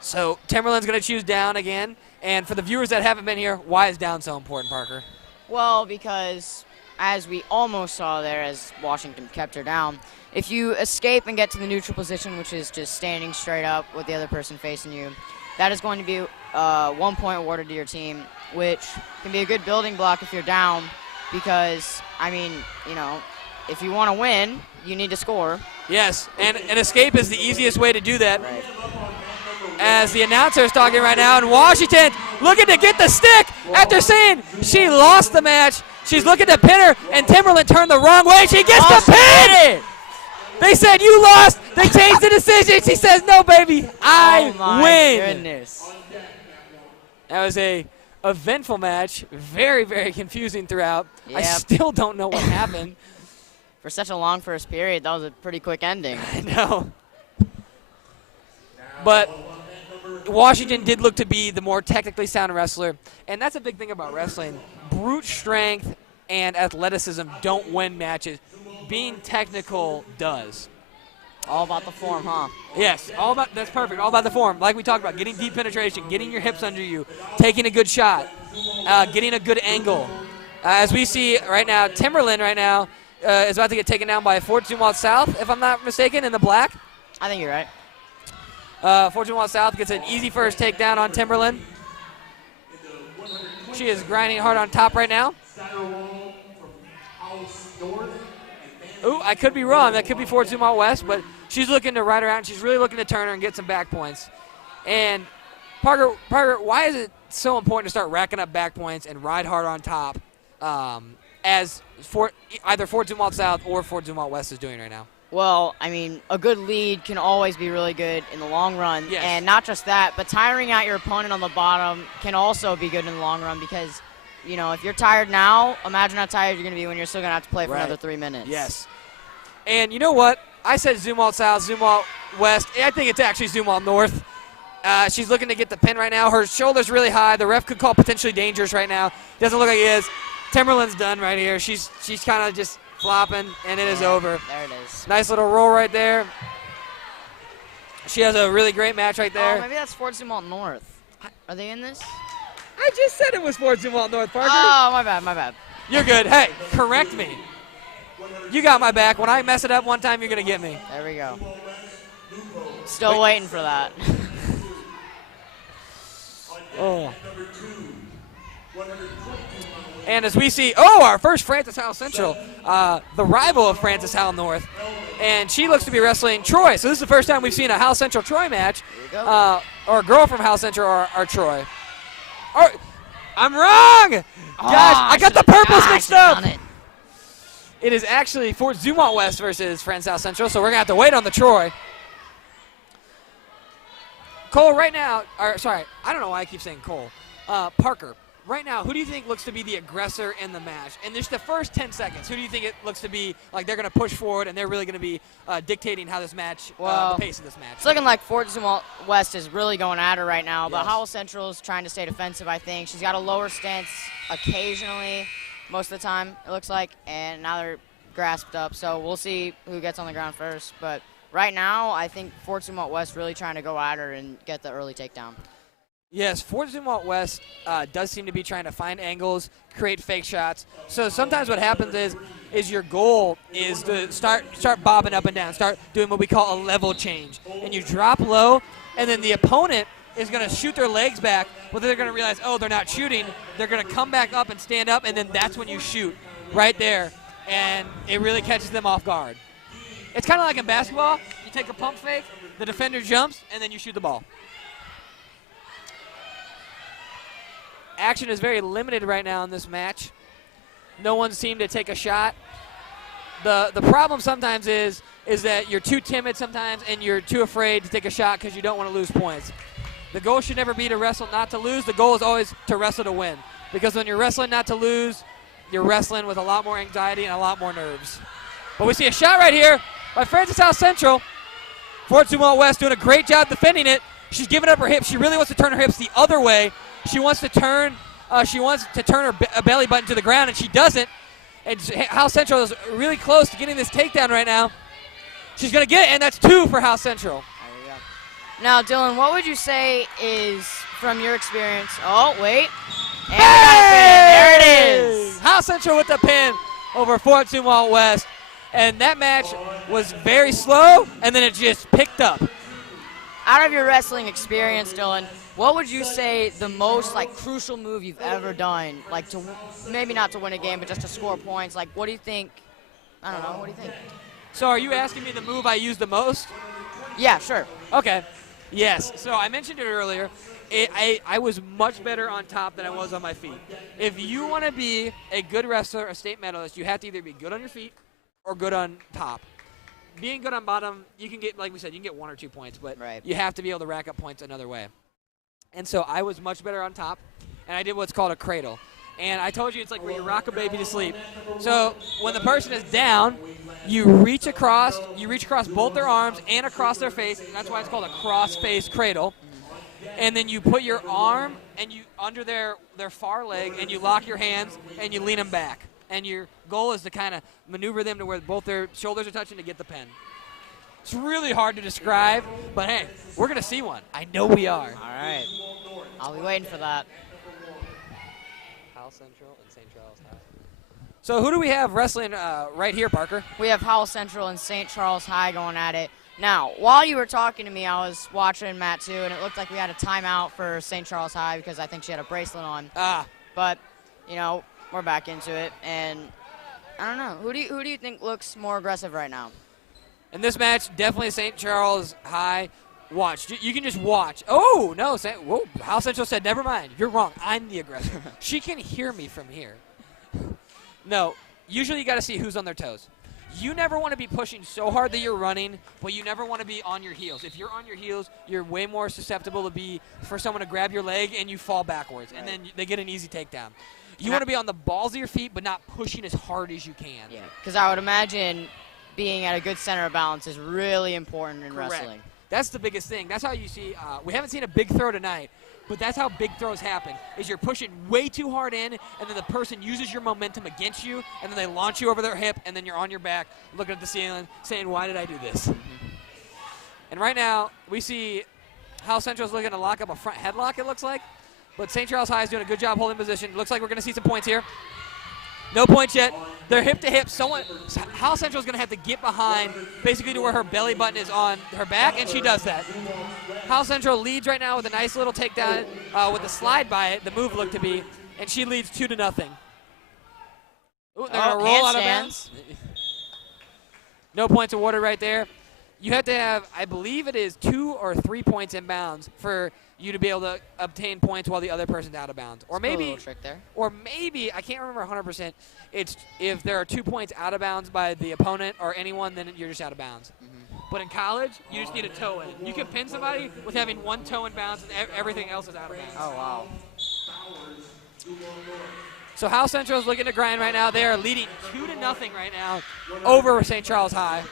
So Timberland's going to choose down again. And for the viewers that haven't been here, why is down so important, Parker? Well, because as we almost saw there as Washington kept her down, if you escape and get to the neutral position, which is just standing straight up with the other person facing you, that is going to be 1 point awarded to your team, which can be a good building block if you're down because, I mean, you know, if you want to win, you need to score. Yes, and an escape is the easiest way to do that. Right. As the announcer is talking right now, and Washington looking to get the stick after saying she lost the match. She's looking to pin her, and Timberland turned the wrong way. She gets the pin! They said, you lost. They changed the decision. She says, no, baby, I Oh my win. goodness. That was a eventful match. Very, very confusing throughout. I Yep. still don't know what happened. For such a long first period, that was a pretty quick ending. I know. But Washington did look to be the more technically sound wrestler, and that's a big thing about wrestling. Brute strength and athleticism don't win matches. Being technical does. All about the form, huh? Yes, that's perfect. All about the form. Like we talked about, getting deep penetration, getting your hips under you, taking a good shot, getting a good angle. As we see right now, Timberland right now is about to get taken down by Fort Zumwalt South, if I'm not mistaken, in the black. I think you're right. Fort Zumwalt South gets an easy first takedown on Timberland. She is grinding hard on top right now. Ooh, I could be wrong. That could be Fort Zumwalt West, but she's looking to ride around. She's really looking to turn her and get some back points. And Parker, why is it so important to start racking up back points and ride hard on top as either Fort Zumwalt South or Fort Zumwalt West is doing right now? Well, I mean, a good lead can always be really good in the long run. Yes. And not just that, but tiring out your opponent on the bottom can also be good in the long run because, you know, if you're tired now, imagine how tired you're going to be when you're still going to have to play for another 3 minutes. Yes. And you know what? I said Zumwalt South, Zumwalt West. I think it's actually Zumwalt North. She's looking to get the pin right now. Her shoulder's really high. The ref could call potentially dangerous right now. Doesn't look like he is. Timberland's done right here. She's kind of just flopping, and it is over. There it is. Nice little roll right there. She has a really great match right there. Oh, maybe that's Fort Zumwalt North. Are they in this? I just said it was Fort Zumwalt North, Parker. Oh, my bad. You're good. Hey, correct me. You got my back. When I mess it up one time, you're going to get me. There we go. Still waiting for that. Oh. And as we see, our first Francis Howell Central, the rival of Francis Howell North. And she looks to be wrestling Troy. So this is the first time we've seen a Howell Central Troy match. Or a girl from Howell Central or Troy. I'm wrong! Gosh, I got the purples mixed up. It is actually Fort Zumwalt West versus Francis Howell Central, so we're going to have to wait on the Troy. Cole, right now, I don't know why I keep saying Cole. Parker, right now, who do you think looks to be the aggressor in the match? And just the first 10 seconds, who do you think it looks to be like they're going to push forward and they're really going to be dictating how this match, the pace of this match? It's looking like Fort Zumwalt West is really going at her right now, but Yes. Howell Central is trying to stay defensive, I think. She's got a lower stance occasionally, most of the time, it looks like, and now they're grasped up. So we'll see who gets on the ground first. But right now, I think Fort Zumwalt West really trying to go at her and get the early takedown. Yes, Fort Zumwalt West does seem to be trying to find angles, create fake shots. So sometimes what happens is your goal is to start bobbing up and down, start doing what we call a level change. And you drop low, and then the opponent is going to shoot their legs back, but they're going to realize, oh, they're not shooting. They're going to come back up and stand up, and then that's when you shoot right there. And it really catches them off guard. It's kind of like in basketball. You take a pump fake, the defender jumps, and then you shoot the ball. Action is very limited right now in this match. No one seemed to take a shot. The problem sometimes is that you're too timid sometimes and you're too afraid to take a shot because you don't want to lose points. The goal should never be to wrestle not to lose. The goal is always to wrestle to win. Because when you're wrestling not to lose, you're wrestling with a lot more anxiety and a lot more nerves. But we see a shot right here by Francis House Central. Fort Zumwalt West doing a great job defending it. She's giving up her hips. She really wants to turn her hips the other way. She wants to turn her belly button to the ground, and she doesn't. And House Central is really close to getting this takedown right now. She's going to get it, and that's 2 for House Central. There you go. Now, Dylan, what would you say is, from your experience, oh, wait. And we got a pin. There it is. House Central with the pin over Fort Zumwalt West. And that match was very slow, and then it just picked up. Out of your wrestling experience, Dylan, what would you say the most crucial move you've ever done? Maybe not to win a game, but just to score points. What do you think? I don't know. What do you think? So are you asking me the move I used the most? Yeah, sure. Okay. Yes. So I mentioned it earlier. I was much better on top than I was on my feet. If you want to be a good wrestler, a state medalist, you have to either be good on your feet or good on top. Being good on bottom, you can get, like we said, you can get 1 or 2 points, but you have to be able to rack up points another way. And so I was much better on top, and I did what's called a cradle. And I told you it's like where you rock a baby to sleep. So when the person is down, you reach across both their arms and across their face, and that's why it's called a cross-face cradle. And then you put your arm and you under their far leg, and you lock your hands, and you lean them back. And your goal is to kind of maneuver them to where both their shoulders are touching to get the pin. It's really hard to describe, but hey, we're going to see one. I know we are. All right. I'll be waiting for that. Howell Central and St. Charles High. So who do we have wrestling right here, Parker? We have Howell Central and St. Charles High going at it. Now, while you were talking to me, I was watching Matt too, and it looked like we had a timeout for St. Charles High because I think she had a bracelet on. But, we're back into it, and I don't know. Who do you think looks more aggressive right now? In this match, definitely St. Charles High. Watch. You can just watch. Oh, no. Whoa. House Central said, never mind. You're wrong. I'm the aggressor. She can hear me from here. No. Usually you got to see who's on their toes. You never want to be pushing so hard that you're running, but you never want to be on your heels. If you're on your heels, you're way more susceptible for someone to grab your leg and you fall backwards, and then they get an easy takedown. You want to be on the balls of your feet, but not pushing as hard as you can. Yeah, because I would imagine being at a good center of balance is really important in wrestling. That's the biggest thing. That's how you see, we haven't seen a big throw tonight, but that's how big throws happen, is you're pushing way too hard in, and then the person uses your momentum against you, and then they launch you over their hip, and then you're on your back looking at the ceiling saying, why did I do this? And right now, we see how Central's looking to lock up a front headlock, it looks like. But St. Charles High is doing a good job holding position. Looks like we're going to see some points here. No points yet. They're hip to hip. House Central is going to have to get behind basically to where her belly button is on her back, and she does that. House Central leads right now with a nice little takedown with a slide by it, the move looked to be, and she leads 2-0. Ooh, they're going to roll out of bounds. No points awarded right there. You have to have, I believe it is 2 or 3 points in bounds for you to be able to obtain points while the other person's out of bounds. Or maybe, a little trick there. Or maybe, I can't remember 100%, it's if there are 2 points out of bounds by the opponent or anyone, then you're just out of bounds. But in college, you just need a toe in. You can pin somebody with having 1 toe in bounds and everything else is out of bounds. Oh, wow. So Howell Central is looking to grind right now. They are leading 2-0 right now over St. Charles High.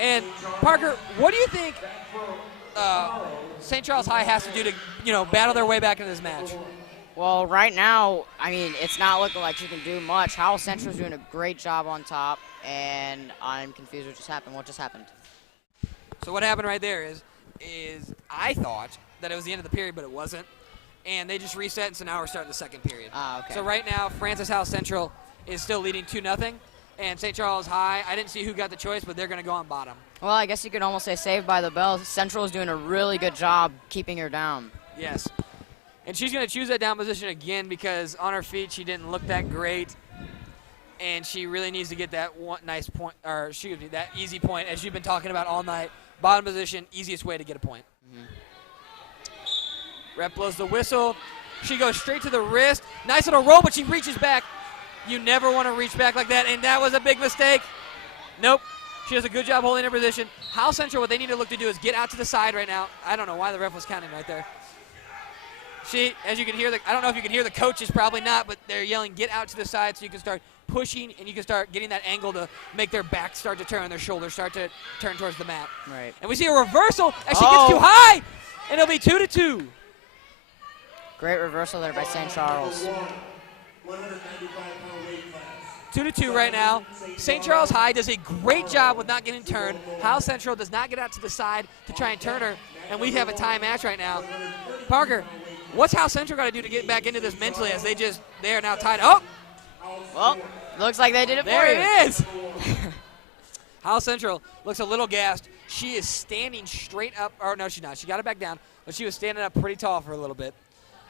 And Parker, what do you think St. Charles High has to do to, battle their way back into this match? Well, right now, I mean, it's not looking like she can do much. Howell Central's doing a great job on top, and I'm confused what just happened. What just happened? So what happened right there is I thought that it was the end of the period, but it wasn't. And they just reset, and so now we're starting the second period. Okay. So right now, Francis Howell Central is still leading 2-0. And St. Charles High, I didn't see who got the choice, but they're going to go on bottom. Well, I guess you could almost say saved by the bell. Central is doing a really good job keeping her down. Yes. And she's going to choose that down position again because on her feet she didn't look that great. And she really needs to get that one nice point, or excuse me, that easy point, as you've been talking about all night. Bottom position, easiest way to get a point. Ref blows the whistle. She goes straight to the wrist. Nice little roll, but she reaches back. You never want to reach back like that, and that was a big mistake. Nope. She does a good job holding her position. Howell Central, what they need to look to do is get out to the side right now. I don't know why the ref was counting right there. She, as you can hear, I don't know if you can hear the coaches, probably not, but they're yelling, get out to the side so you can start pushing and you can start getting that angle to make their back start to turn, their shoulders start to turn towards the mat. Right. And we see a reversal as she gets too high, and it'll be 2-2. Great reversal there by St. Charles. 2-2 right now. St. Charles High does a great job with not getting turned. Howell Central does not get out to the side to try and turn her, and we have a tie match right now. Parker, what's Howell Central got to do to get back into this mentally as they are now tied? Oh! Well, looks like they did it for you. There it is! Howell Central looks a little gassed. She is standing straight up. Or no, she's not. She got it back down, but she was standing up pretty tall for a little bit.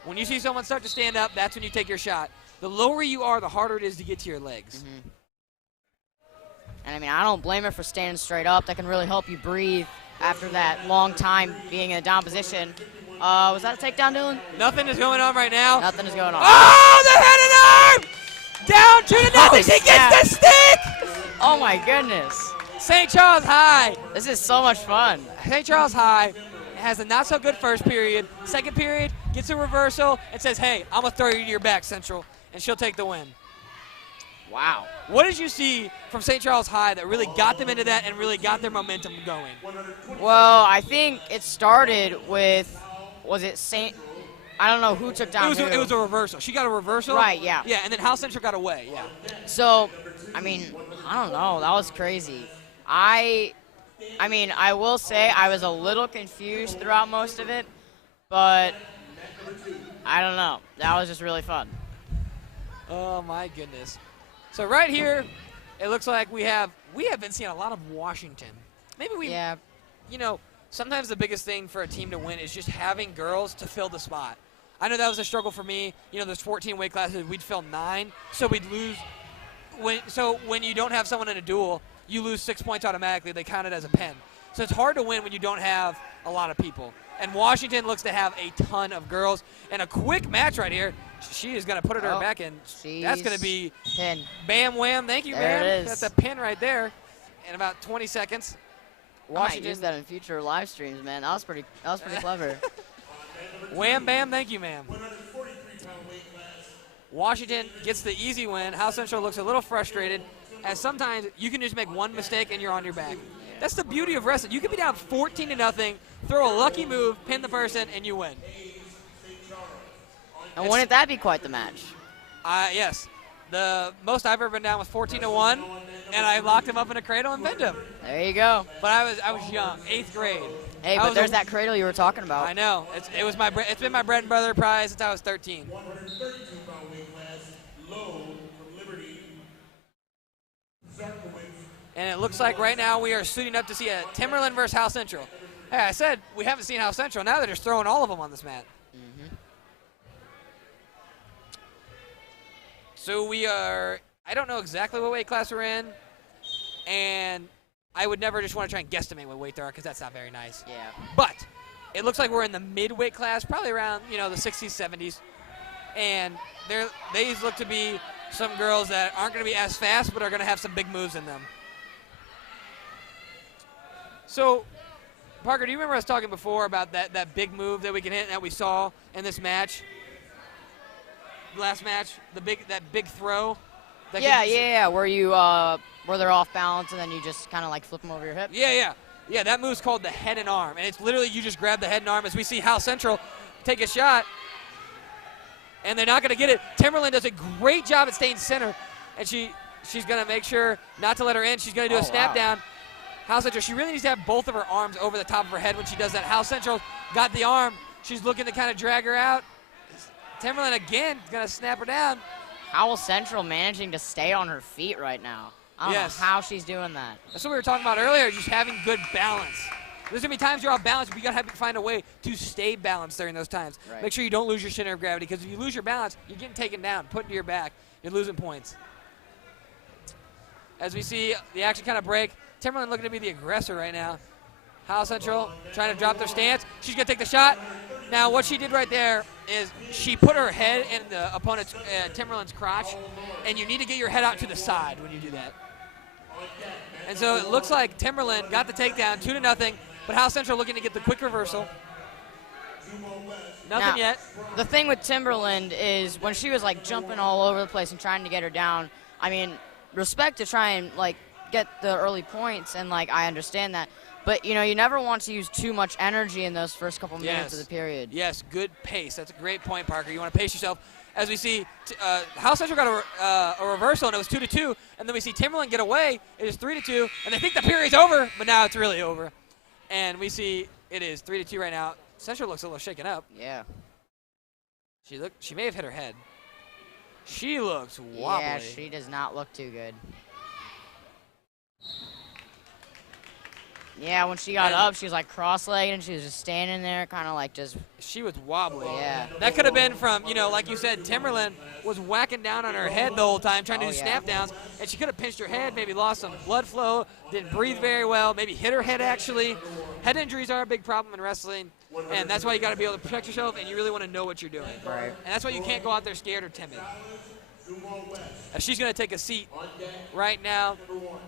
When you see someone start to stand up, that's when you take your shot. The lower you are, the harder it is to get to your legs. And, I mean, I don't blame her for standing straight up. That can really help you breathe after that long time being in a down position. Was that a takedown, Dylan? Nothing is going on right now. Nothing is going on. Oh, the head and arm! Down 2-0. She gets the stick! Oh, my goodness. St. Charles High. This is so much fun. St. Charles High has a not-so-good first period. Second period, gets a reversal and says, hey, I'm going to throw you to your back, Central, and she'll take the win. Wow. What did you see from St. Charles High that really got them into that and really got their momentum going? Well, I think it started with, was it St. I don't know who took down who. It was a reversal. She got a reversal. Right, yeah. Yeah, and then Howell Central got away, yeah. So, I mean, I don't know. That was crazy. I mean, I will say I was a little confused throughout most of it, but I don't know. That was just really fun. Oh, my goodness. So right here, it looks like we have been seeing a lot of Washington. Maybe we, Yeah. Sometimes the biggest thing for a team to win is just having girls to fill the spot. I know that was a struggle for me. There's 14 weight classes. We'd fill 9, so we'd lose. When you don't have someone in a duel, you lose 6 points automatically. They count it as a pen. So it's hard to win when you don't have a lot of people. And Washington looks to have a ton of girls. And a quick match right here. She is going to put it her back in. That's going to be pin. Bam, wham. Thank you, There ma'am. it is. That's a pin right there in about 20 seconds. I might use that in future live streams, man. That was pretty clever. Wham, bam, thank you, ma'am. Washington gets the easy win. Howell Central looks a little frustrated, as sometimes you can just make one mistake and you're on your back. That's the beauty of wrestling. You can be down 14-0, throw a lucky move, pin the person, and you win. And wouldn't that be quite the match? Yes. The most I've ever been down was 14-1, and I locked him up in a cradle and pinned him. There you go. But I was young, 8th grade. Hey, but there's that cradle you were talking about. I know. It's been my bread and butter prize since I was 13. And it looks like right now we are suiting up to see a Timberland versus Howell Central. Hey, I said we haven't seen Howell Central. Now they're just throwing all of them on this mat. So we are, I don't know exactly what weight class we're in, and I would never just want to try and guesstimate what weight they are because that's not very nice. Yeah. But it looks like we're in the mid-weight class, probably around, the 60s, 70s. And these look to be some girls that aren't going to be as fast but are going to have some big moves in them. So, Parker, do you remember us talking before about that big move that we can hit that we saw in this match? last match, that big throw. Yeah. Where you where they're off balance and then you just kind of like flip them over your hip. Yeah, that move's called the head and arm, and it's literally you just grab the head and arm. As we see House Central take a shot, and they're not going to get it. Timberland does a great job at staying center, and she's going to make sure not to let her in. She's going to do a snap down. House Central, she really needs to have both of her arms over the top of her head when she does that. House Central got the arm. She's looking to kind of drag her out. Timberland again going to snap her down. House Central managing to stay on her feet right now. I don't know how she's doing that. That's what we were talking about earlier, just having good balance. There's going to be times you're off balance, but you got to find a way to stay balanced during those times. Right. Make sure you don't lose your center of gravity, because if you lose your balance, you're getting taken down, put into your back. You're losing points. As we see the action kind of break, Timberland looking to be the aggressor right now. House Central trying to drop their stance. She's going to take the shot. Now, what she did right there is she put her head in the opponent's Timberland's crotch, and you need to get your head out to the side when you do that. And so it looks like Timberland got the takedown 2-0, but House Central looking to get the quick reversal. Nothing yet. The thing with Timberland is when she was like jumping all over the place and trying to get her down, I mean, respect to try and like get the early points, and like I understand that. But, you know, you never want to use too much energy in those first couple minutes of the period. Yes, good pace. That's a great point, Parker. You want to pace yourself. As we see, House Central got a reversal, and it was 2-2. And then we see Timberland get away. It is 3-2. And they think the period's over, but now it's really over. And we see it is 3-2 right now. Central looks a little shaken up. Yeah. She may have hit her head. She looks wobbly. Yeah, she does not look too good. Yeah, when she got up, she was like cross-legged, and she was just standing there, kind of like just. She was wobbly. Yeah. That could have been from, you know, like you said, Timberland was whacking down on her head the whole time, trying to do snap downs, and she could have pinched her head, maybe lost some blood flow, didn't breathe very well, maybe hit her head actually. Head injuries are a big problem in wrestling, and that's why you got to be able to protect yourself, and you really want to know what you're doing. Right. And that's why you can't go out there scared or timid. She's going to take a seat right now.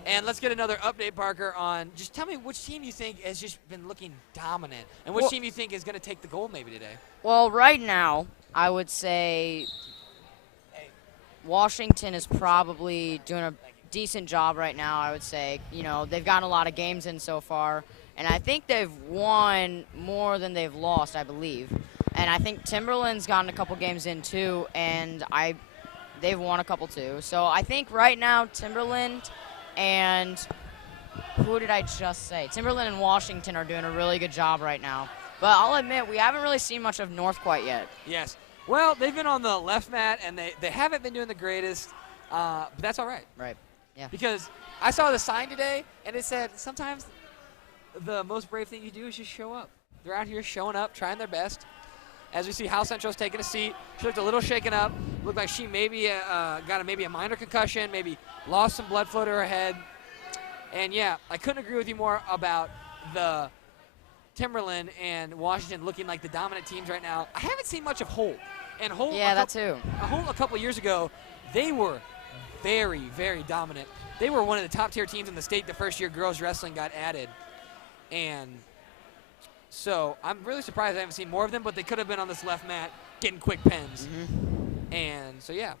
And let's get another update, Parker, on just tell me which team you think has just been looking dominant and which team you think is going to take the gold maybe today. Well, right now, I would say Washington is probably doing a decent job right now, I would say. You know, they've gotten a lot of games in so far, and I think they've won more than they've lost, I believe. And I think Timberland's gotten a couple games in, too, and they've won a couple, too. So I think right now Timberland and who did I just say? Timberland and Washington are doing a really good job right now. But I'll admit, we haven't really seen much of North quite yet. Yes. Well, they've been on the left mat, and they haven't been doing the greatest, but that's all right. Right, yeah. Because I saw the sign today, and it said sometimes the most brave thing you do is just show up. They're out here showing up, trying their best. As we see House Central's taking a seat. She looked a little shaken up. Looked like she maybe got maybe a minor concussion, maybe lost some blood flow to her head. And, yeah, I couldn't agree with you more about the Timberland and Washington looking like the dominant teams right now. I haven't seen much of Holt. And Holt, that too. Holt a couple years ago, they were very, very dominant. They were one of the top-tier teams in the state the first year girls wrestling got added. And so I'm really surprised I haven't seen more of them, but they could have been on this left mat getting quick pins. And so, yeah.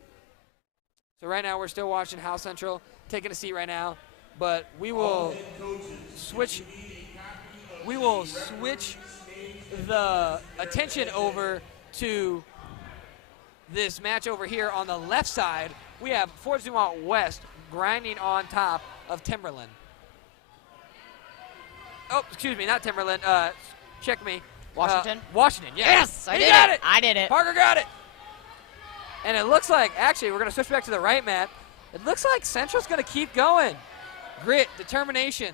So right now we're still watching House Central taking a seat right now, but we will switch the attention over to this match over here on the left side. We have Fort Zumwalt West grinding on top of Timberland. Oh, excuse me, not Timberland. Check me. Washington? Washington, yeah. Yes, I did it. I did it. Parker got it. And it looks like, actually, we're going to switch back to the right mat. It looks like Central's going to keep going. Grit, determination.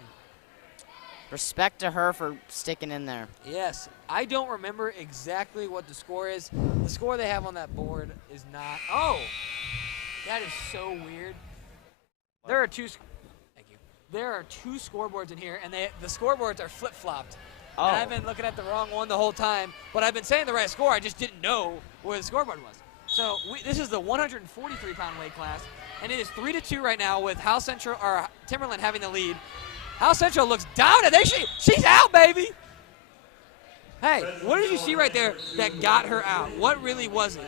Respect to her for sticking in there. Yes. I don't remember exactly what the score is. The score they have on that board is not. Oh, that is so weird. There are two. Thank you. There are two scoreboards in here, and the scoreboards are flip-flopped. Oh. And I've been looking at the wrong one the whole time, but I've been saying the right score. I just didn't know where the scoreboard was. So this is the 143-pound weight class, and it is 3-2 right now with House Central or Timberland having the lead. House Central looks dominant. She's out, baby. Hey, what did you see right there that got her out? What really was it?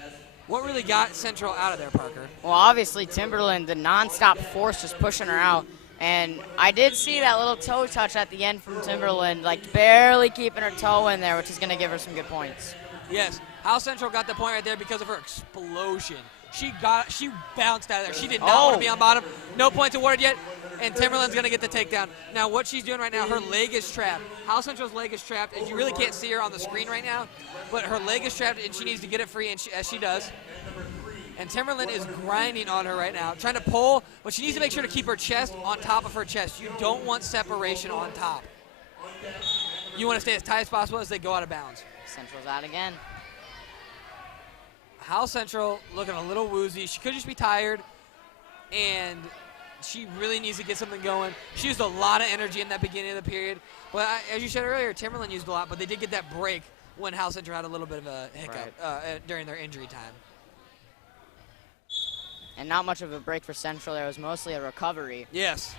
What really got Central out of there, Parker? Well, obviously, Timberland, the nonstop force just pushing her out. And I did see that little toe touch at the end from Timberland, like barely keeping her toe in there, which is going to give her some good points. Yes, House Central got the point right there because of her explosion. She bounced out of there. She did not want to be on bottom. No points awarded yet, and Timberland's going to get the takedown. Now, what she's doing right now, her leg is trapped. House Central's leg is trapped, and you really can't see her on the screen right now, but her leg is trapped, and she needs to get it free, and as she does. And Timberland is grinding on her right now, trying to pull, but she needs to make sure to keep her chest on top of her chest. You don't want separation on top. You want to stay as tight as possible as they go out of bounds. Central's out again. House Central looking a little woozy. She could just be tired, and she really needs to get something going. She used a lot of energy in that beginning of the period. But as you said earlier, Timberland used a lot, but they did get that break when House Central had a little bit of a hiccup during their injury time. And not much of a break for Central. There was mostly a recovery. Yes.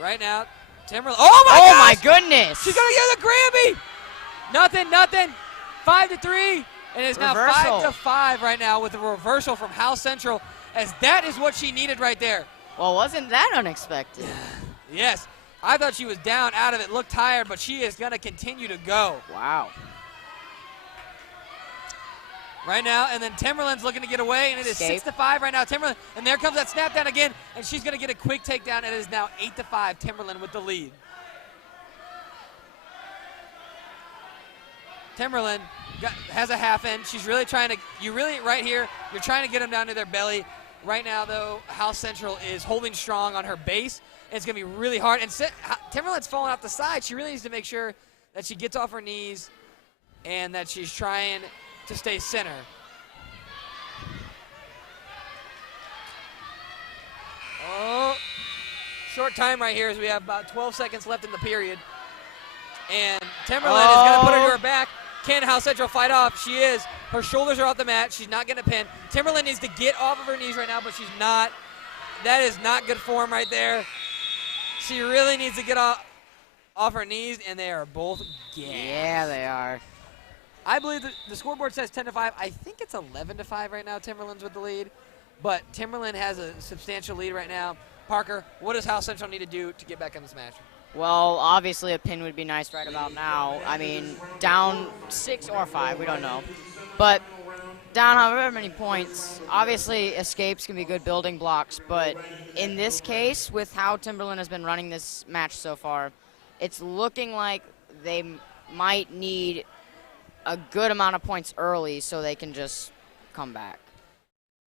Right now, Timberland. Oh, my gosh! My goodness! She's going to get the Grammy! Nothing. 5-3. And it's now 5-5 right now with a reversal from House Central, as that is what she needed right there. Well, wasn't that unexpected? Yes. I thought she was down out of it, looked tired, but she is going to continue to go. Wow. Right now, and then Timberland's looking to get away, and it is 6-5 right now. Timberland, and there comes that snap down again, and she's going to get a quick takedown, and it is now 8-5, Timberland with the lead. Timberland has a half end. She's really trying to, right here, you're trying to get them down to their belly. Right now, though, House Central is holding strong on her base. And it's going to be really hard. And Timberland's falling off the side. She really needs to make sure that she gets off her knees and that she's trying to stay center. Oh, short time right here as we have about 12 seconds left in the period. And Timberland is going to put her to her back. Can House Central fight off? She is. Her shoulders are off the mat. She's not getting a pin. Timberland needs to get off of her knees right now, but she's not. That is not good form right there. She really needs to get off her knees, and they are both gassed. Yeah, they are. I believe the scoreboard says 10-5. I think it's 11-5 right now. Timberland's with the lead, but Timberland has a substantial lead right now. Parker, what does House Central need to do to get back in this match? Well, obviously a pin would be nice right about now. I mean, down 6 or 5, we don't know. But down however many points, obviously escapes can be good building blocks. But in this case, with how Timberland has been running this match so far, it's looking like they might need a good amount of points early so they can just come back.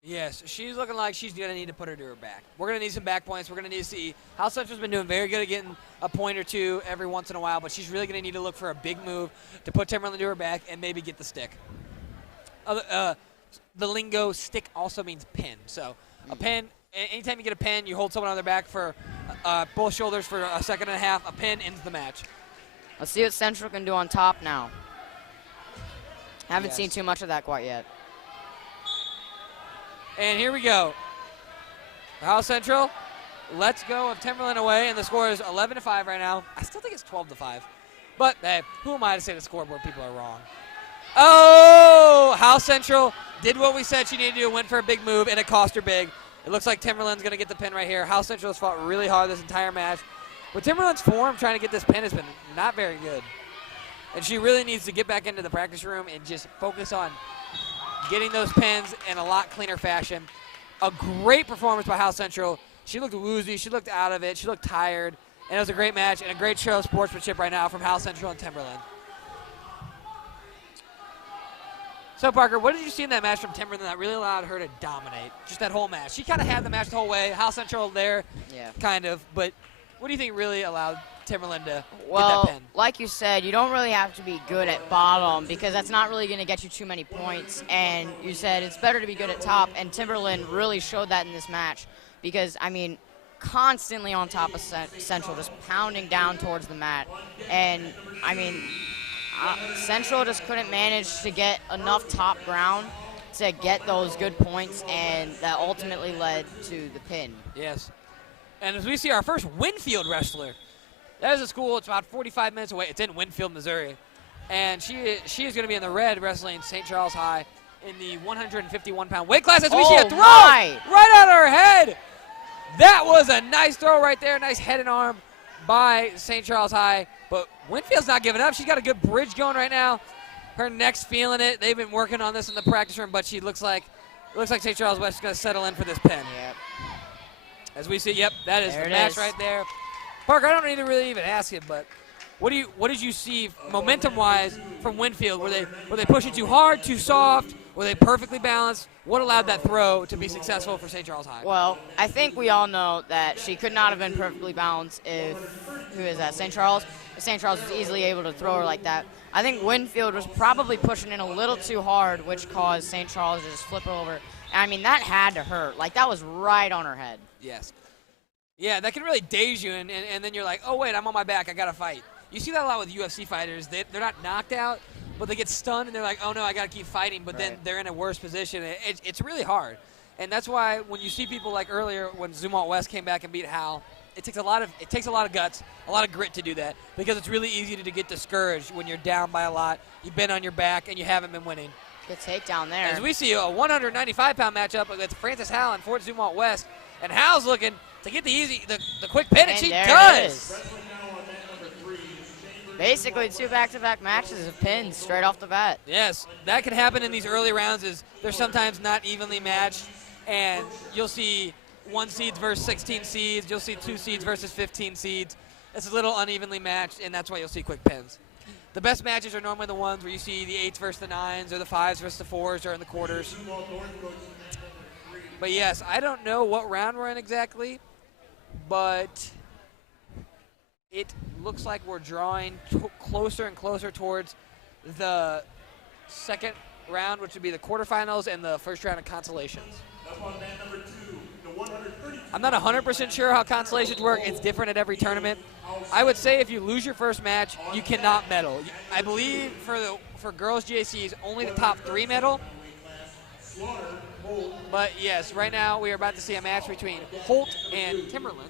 Yes, she's looking like she's going to need to put her to her back. We're going to need some back points. We're going to need to see. House Central's been doing very good at getting a point or two every once in a while, but she's really going to need to look for a big move to put Timberland to her back and maybe get the stick. The lingo stick also means pin. So a pin, anytime you get a pin, you hold someone on their back for both shoulders for a second and a half. A pin ends the match. Let's see what Central can do on top now. Haven't seen too much of that quite yet. And here we go. House Central lets go of Timberland away, and the score is 11-5 right now. I still think it's 12-5. But, hey, who am I to say the scoreboard people are wrong? Oh! House Central did what we said she needed to do, went for a big move, and it cost her big. It looks like Timberland's going to get the pin right here. House Central has fought really hard this entire match. But Timberland's form trying to get this pin has been not very good. And she really needs to get back into the practice room and just focus on getting those pins in a lot cleaner fashion. A great performance by House Central. She looked woozy. She looked out of it. She looked tired. And it was a great match and a great show of sportsmanship right now from House Central and Timberland. So, Parker, what did you see in that match from Timberland that really allowed her to dominate just that whole match? She kind of had the match the whole way. House Central there, kind of. But what do you think really allowed Timberland to get that pin? Like you said, you don't really have to be good at bottom because that's not really going to get you too many points. And you said it's better to be good at top, and Timberland really showed that in this match because, I mean, constantly on top of Central, just pounding down towards the mat. And, I mean, Central just couldn't manage to get enough top ground to get those good points, and that ultimately led to the pin. Yes. And as we see our first Winfield wrestler. That is a school. It's about 45 minutes away. It's in Winfield, Missouri. And she is going to be in the red wrestling St. Charles High in the 151-pound weight class as we see a throw right on her head. That was a nice throw right there. Nice head and arm by St. Charles High. But Winfield's not giving up. She's got a good bridge going right now. Her neck's feeling it. They've been working on this in the practice room, but she looks like St. Charles West is going to settle in for this pin. Yep. As we see, yep, that is there the match is. right there. Parker, I don't need to really even ask it, but what did you see momentum-wise from Winfield? Were they pushing too hard, too soft? Were they perfectly balanced? What allowed that throw to be successful for St. Charles High? Well, I think we all know that she could not have been perfectly balanced if, who is that, St. Charles? If St. Charles was easily able to throw her like that. I think Winfield was probably pushing in a little too hard, which caused St. Charles to just flip her over. I mean, that had to hurt. Like, that was right on her head. Yes. Yeah, that can really daze you, and then you're like, oh, wait, I'm on my back. I got to fight. You see that a lot with UFC fighters. They're not knocked out, but they get stunned, and they're like, oh, no, I got to keep fighting. But then they're in a worse position. It's really hard. And that's why when you see people like earlier when Zumwalt West came back and beat Hal, it takes a lot of guts, a lot of grit to do that, because it's really easy to get discouraged when you're down by a lot. You've been on your back, and you haven't been winning. Good takedown there. As we see a 195-pound matchup with Francis Hal and Fort Zumwalt West, and Hal's looking to get the quick pin, and she does. Basically, 2 back-to-back matches of pins straight off the bat. Yes, that can happen in these early rounds. They're sometimes not evenly matched, and you'll see 1 seeds versus 16 seeds. You'll see 2 seeds versus 15 seeds. It's a little unevenly matched, and that's why you'll see quick pins. The best matches are normally the ones where you see the 8s versus the 9s or the 5s versus the 4s during the quarters. But yes, I don't know what round we're in exactly, but it looks like we're drawing closer and closer towards the second round, which would be the quarterfinals and the first round of consolations. I'm not 100% sure how consolations work. It's different at every tournament. I would say if you lose your first match, you cannot medal. I believe for girls GACs, only the top 3 medal. But yes, right now we are about to see a match between Holt and Timberland.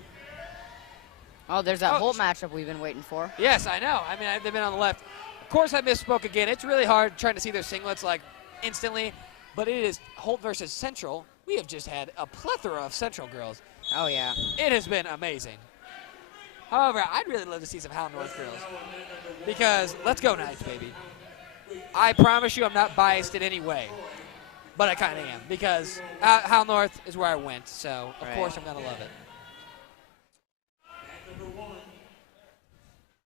Oh, there's that Holt matchup we've been waiting for. Yes, I know. I mean, they've been on the left. Of course, I misspoke again. It's really hard trying to see their singlets like instantly, but it is Holt versus Central. We have just had a plethora of Central girls. Oh, yeah. It has been amazing. However, I'd really love to see some Hal North girls because let's go Knights, baby. I promise you I'm not biased in any way, but I kind of am because Hal North is where I went, so of course I'm going to love it.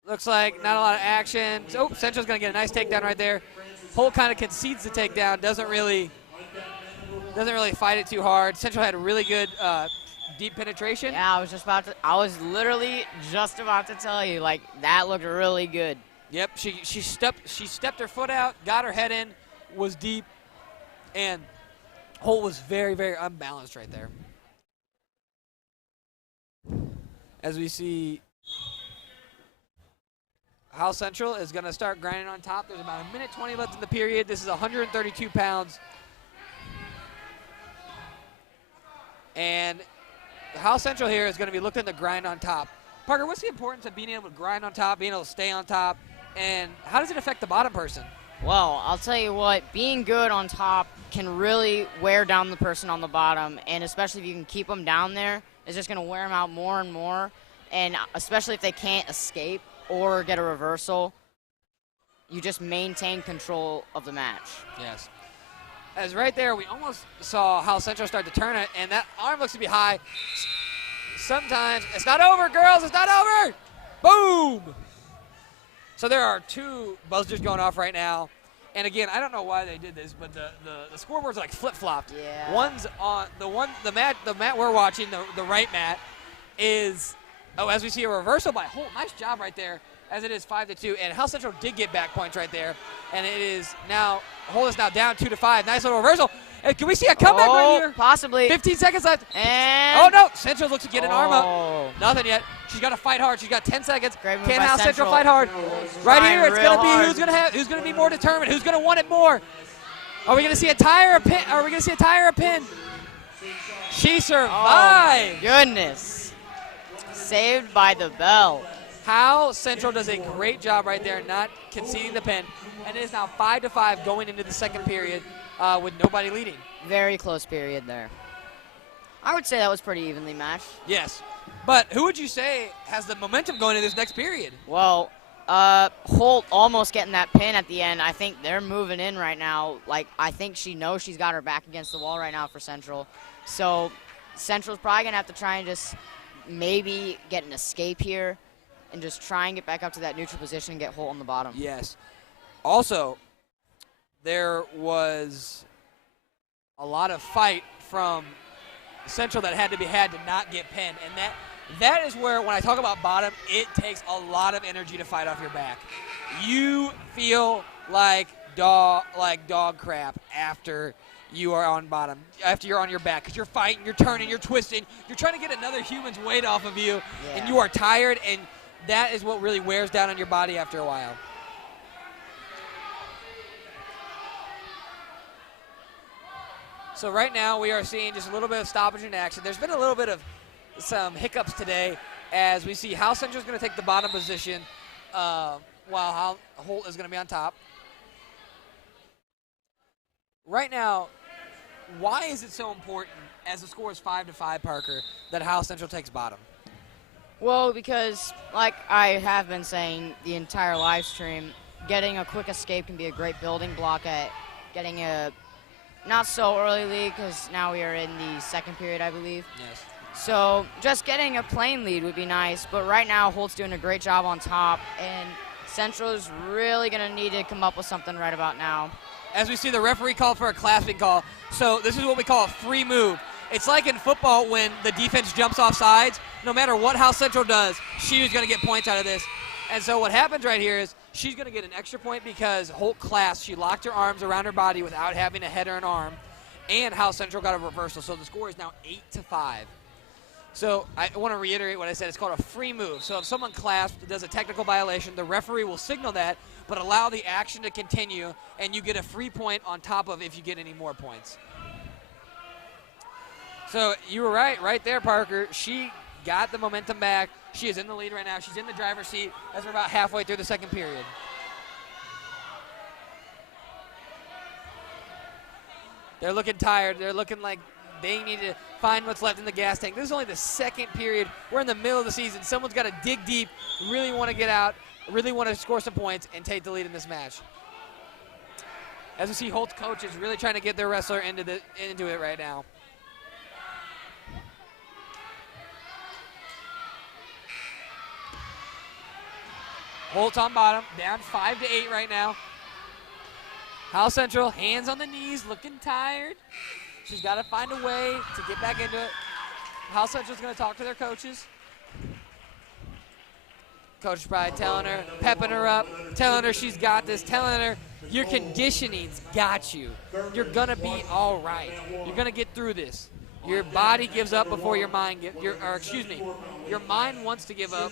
Looks like not a lot of action. Oh, Central's going to get a nice takedown right there. Holt kind of concedes the takedown, doesn't really fight it too hard. Central had a really good deep penetration. Yeah, I was literally just about to tell you, like, that looked really good. Yep, she stepped her foot out, got her head in, was deep, and Holt was very, very unbalanced right there. As we see, Hal Central is going to start grinding on top. There's about 1:20 left in the period. This is 132 pounds. And Hal Central here is going to be looking to grind on top. Parker, what's the importance of being able to grind on top, being able to stay on top, and how does it affect the bottom person? Well, I'll tell you what, being good on top can really wear down the person on the bottom, and especially if you can keep them down there, it's just going to wear them out more and more, and especially if they can't escape or get a reversal, you just maintain control of the match. Yes. As right there, we almost saw Hal Central start to turn it, and that arm looks to be high. Sometimes, it's not over, girls, it's not over! Boom! So there are 2 buzzers going off right now. And again, I don't know why they did this, but the scoreboard's like flip-flopped. Yeah. One's on, the mat we're watching, the right mat, is, as we see a reversal by Holt. Nice job right there, as it is 5-2. And Hal Central did get back points right there. And it is now, Holt is now down 2-5. Nice little reversal. And can we see a comeback right here? Possibly. 15 seconds left. And oh, no. Central looks to get an arm up. Nothing yet. She's got to fight hard. She's got 10 seconds. Great move Can by Hal Central Central fight hard? Right here, it's going to be hard. who's going to be more determined, who's going to want it more. Are we going to see a tie or a pin? Are we going to see a tie or a pin? She survived. Oh, goodness. Saved by the bell. Hal Central does a great job right there, not conceding the pin, and it is now 5-5 going into the second period with nobody leading. Very close period there. I would say that was pretty evenly matched. Yes, but who would you say has the momentum going into this next period? Well, Holt almost getting that pin at the end. I think they're moving in right now. Like, I think she knows she's got her back against the wall right now for Central. So Central's probably going to have to try and just maybe get an escape here and just try and get back up to that neutral position and get Holt on the bottom. Yes. Also, there was a lot of fight from Central that had to be had to not get pinned, and that is where, when I talk about bottom, it takes a lot of energy to fight off your back. You feel like dog crap after you are on bottom, after you're on your back, because you're fighting, you're turning, you're twisting, you're trying to get another human's weight off of you, and you are tired, and that is what really wears down on your body after a while. So right now we are seeing just a little bit of stoppage in action. There's been a little bit of some hiccups today as we see Hal Central is going to take the bottom position while Holt is going to be on top. Right now, why is it so important, as the score is 5-5, Parker, that Hal Central takes bottom? Well, because like I have been saying the entire live stream, getting a quick escape can be a great building block at getting a not so early lead, because now we are in the second period, I believe. Yes. So just getting a plain lead would be nice, but right now Holt's doing a great job on top, and Central's really going to need to come up with something right about now. As we see the referee call for a clasping call. So this is what we call a free move. It's like in football when the defense jumps off sides. No matter what Hal Central does, she is going to get points out of this. And so what happens right here is she's going to get an extra point because Holt clasped. She locked her arms around her body without having to head or an arm. And Hal Central got a reversal. So the score is now 8-5. So I want to reiterate what I said. It's called a free move. So if someone clasps, does a technical violation, the referee will signal that, but allow the action to continue, and you get a free point on top of if you get any more points. So you were right there, Parker. She got the momentum back. She is in the lead right now. She's in the driver's seat as we're about halfway through the second period. They're looking tired. They're looking like they need to find what's left in the gas tank. This is only the second period. We're in the middle of the season. Someone's got to dig deep, really want to get out, really want to score some points and take the lead in this match. As we see, Holt's coach is really trying to get their wrestler into it right now. Holt on bottom, down 5-8 right now. Hal Central, hands on the knees, looking tired. She's got to find a way to get back into it. Hal Central's going to talk to their coaches. Coach is probably telling her, pepping her up, telling her she's got this, telling her your conditioning's got you. You're going to be all right. You're going to get through this. Your body gives up before your mind your mind wants to give up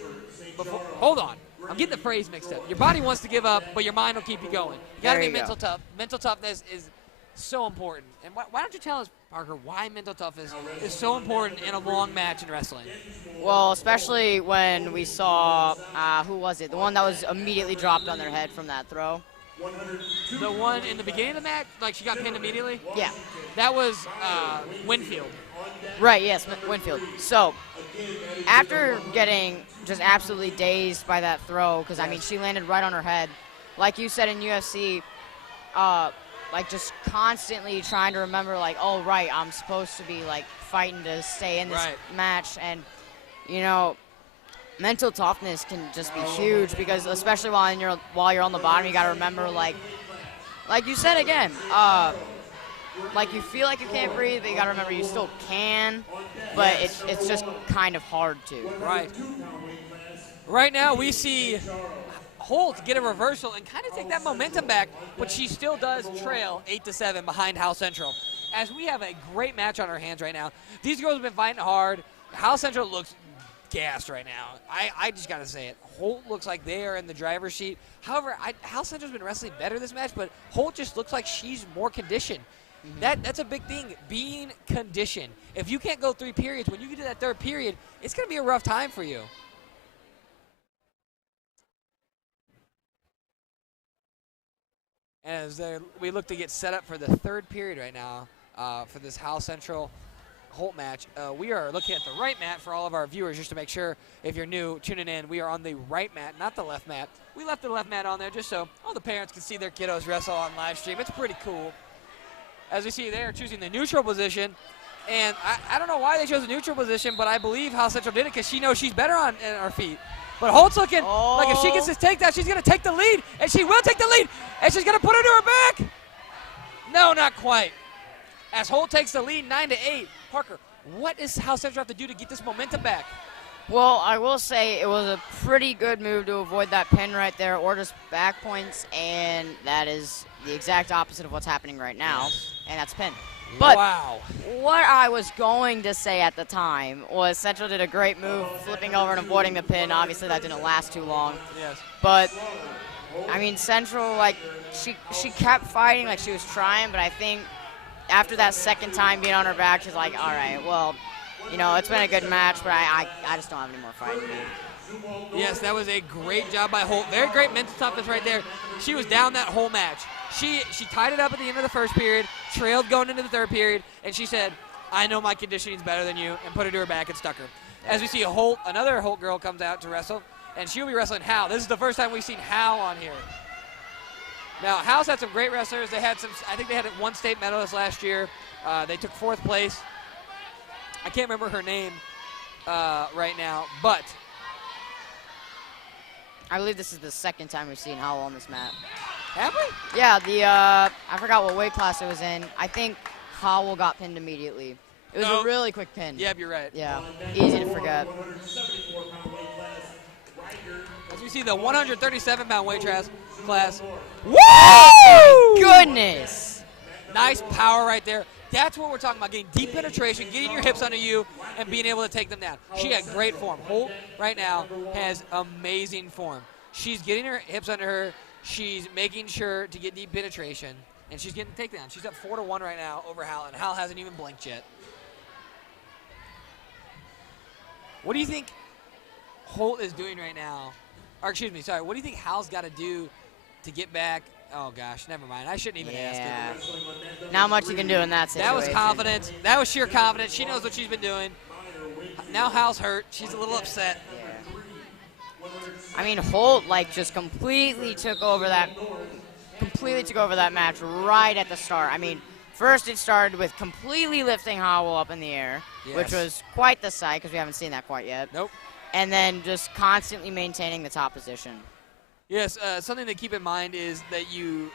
before, hold on. I'm getting the phrase mixed up. Your body wants to give up, but your mind will keep you going. You got to be mental tough. Mental toughness is so important. And why don't you tell us, Parker, why mental toughness is so important in a long match in wrestling? Well, especially when we saw, who was it? The one that was immediately dropped on their head from that throw. The one in the beginning of the match, like she got pinned immediately? Yeah. That was Winfield. Right, yes, Winfield. So, after getting just absolutely dazed by that throw, because, I mean, she landed right on her head, like you said in UFC, like just constantly trying to remember, like, oh, right, I'm supposed to be, like, fighting to stay in this match. And, you know, mental toughness can just be huge because especially while you're on the bottom, you got to remember, like you said again, like you feel like you can't breathe, but you got to remember you still can, but it's just kind of hard to. Right. Right now we see Holt get a reversal and kind of take that momentum back, but she still does trail 8-7 behind Hal Central. As we have a great match on our hands right now. These girls have been fighting hard. Hal Central looks gassed right now. I just got to say it. Holt looks like they are in the driver's seat. However, Hal Central's been wrestling better this match, but Holt just looks like she's more conditioned. That's a big thing, being conditioned. If you can't go 3 periods, when you get to that third period, it's going to be a rough time for you. And as we look to get set up for the third period right now for this Howell Central Holt match, we are looking at the right mat for all of our viewers, just to make sure if you're new tuning in, we are on the right mat, not the left mat. We left the left mat on there just so all the parents can see their kiddos wrestle on live stream. It's pretty cool. As we see, they are choosing the neutral position. And I don't know why they chose a neutral position, but I believe Howell Central did it because she knows she's better on her feet. But Holt's looking like if she gets this takedown, she's going to take the lead. And she will take the lead. And she's going to put it to her back. No, not quite. As Holt takes the lead 9-8. Parker, what does Howell Central have to do to get this momentum back? Well, I will say it was a pretty good move to avoid that pin right there or just back points, and that is the exact opposite of what's happening right now, and that's pin. But wow. What I was going to say at the time was Central did a great move, flipping over and avoiding the pin. Obviously, that didn't last too long. Yes. But, I mean, Central, like, she kept fighting like she was trying, but I think after that second time being on her back, she's like, all right, well, you know, it's been a good match, but I just don't have any more fighting in me. Yes, that was a great job by Holt. Very great mental toughness right there. She was down that whole match. She tied it up at the end of the first period, trailed going into the third period, and she said, I know my conditioning's better than you, and put it to her back and stuck her. As we see Holt, another Holt girl comes out to wrestle, and she'll be wrestling Hal. This is the first time we've seen Hal on here. Now, Hal's had some great wrestlers. They had I think they had one state medalist last year. They took 4th place. I can't remember her name right now, but I believe this is the second time we've seen Howell on this mat. have we? Yeah, I forgot what weight class it was in. I think Howell got pinned immediately. It was a really quick pin. Yep, you're right. Yeah, easy to forget. As we see the 137-pound weight class. Woo! Goodness! Nice power right there. That's what we're talking about, getting deep penetration, getting your hips under you, and being able to take them down. She had great form. Holt right now has amazing form. She's getting her hips under her. She's making sure to get deep penetration, and she's getting the takedown. She's up 4-1 right now over Hal, and Hal hasn't even blinked yet. What do you think Holt is doing right now? Or excuse me, sorry. What do you think Hal's got to do to get back? Oh, gosh, never mind. I shouldn't even ask it. Not much you can do in that situation. That was confidence. That was sheer confidence. She knows what she's been doing. Now Hal's hurt. She's a little upset. Yeah. I mean, Holt, like, just completely took over that match right at the start. I mean, first it started with completely lifting Howell up in the air, which was quite the sight because we haven't seen that quite yet. Nope. And then just constantly maintaining the top position. Yes, something to keep in mind is that you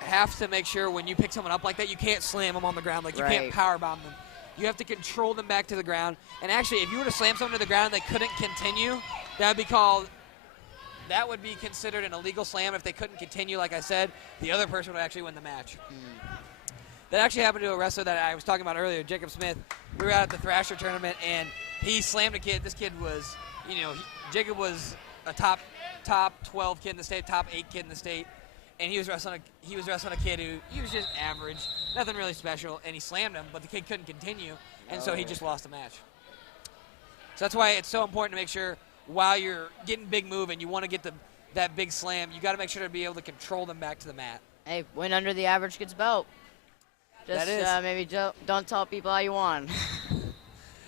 have to make sure when you pick someone up like that, you can't slam them on the ground. Like, you can't power bomb them. You have to control them back to the ground. And actually, if you were to slam someone to the ground and they couldn't continue, that would be considered an illegal slam if they couldn't continue. Like I said, the other person would actually win the match. That actually happened to a wrestler that I was talking about earlier, Jacob Smith. We were out at the Thrasher tournament, and he slammed a kid. This kid was, Jacob was a top 12 kid in the state, top 8 kid in the state, and he was wrestling a kid who he was just average, nothing really special, and he slammed him, but the kid couldn't continue, and so he just lost the match. So that's why it's so important to make sure while you're getting big move and you want to get that big slam, you got to make sure to be able to control them back to the mat. Hey, win under the average gets belt. Just maybe don't tell people how you won.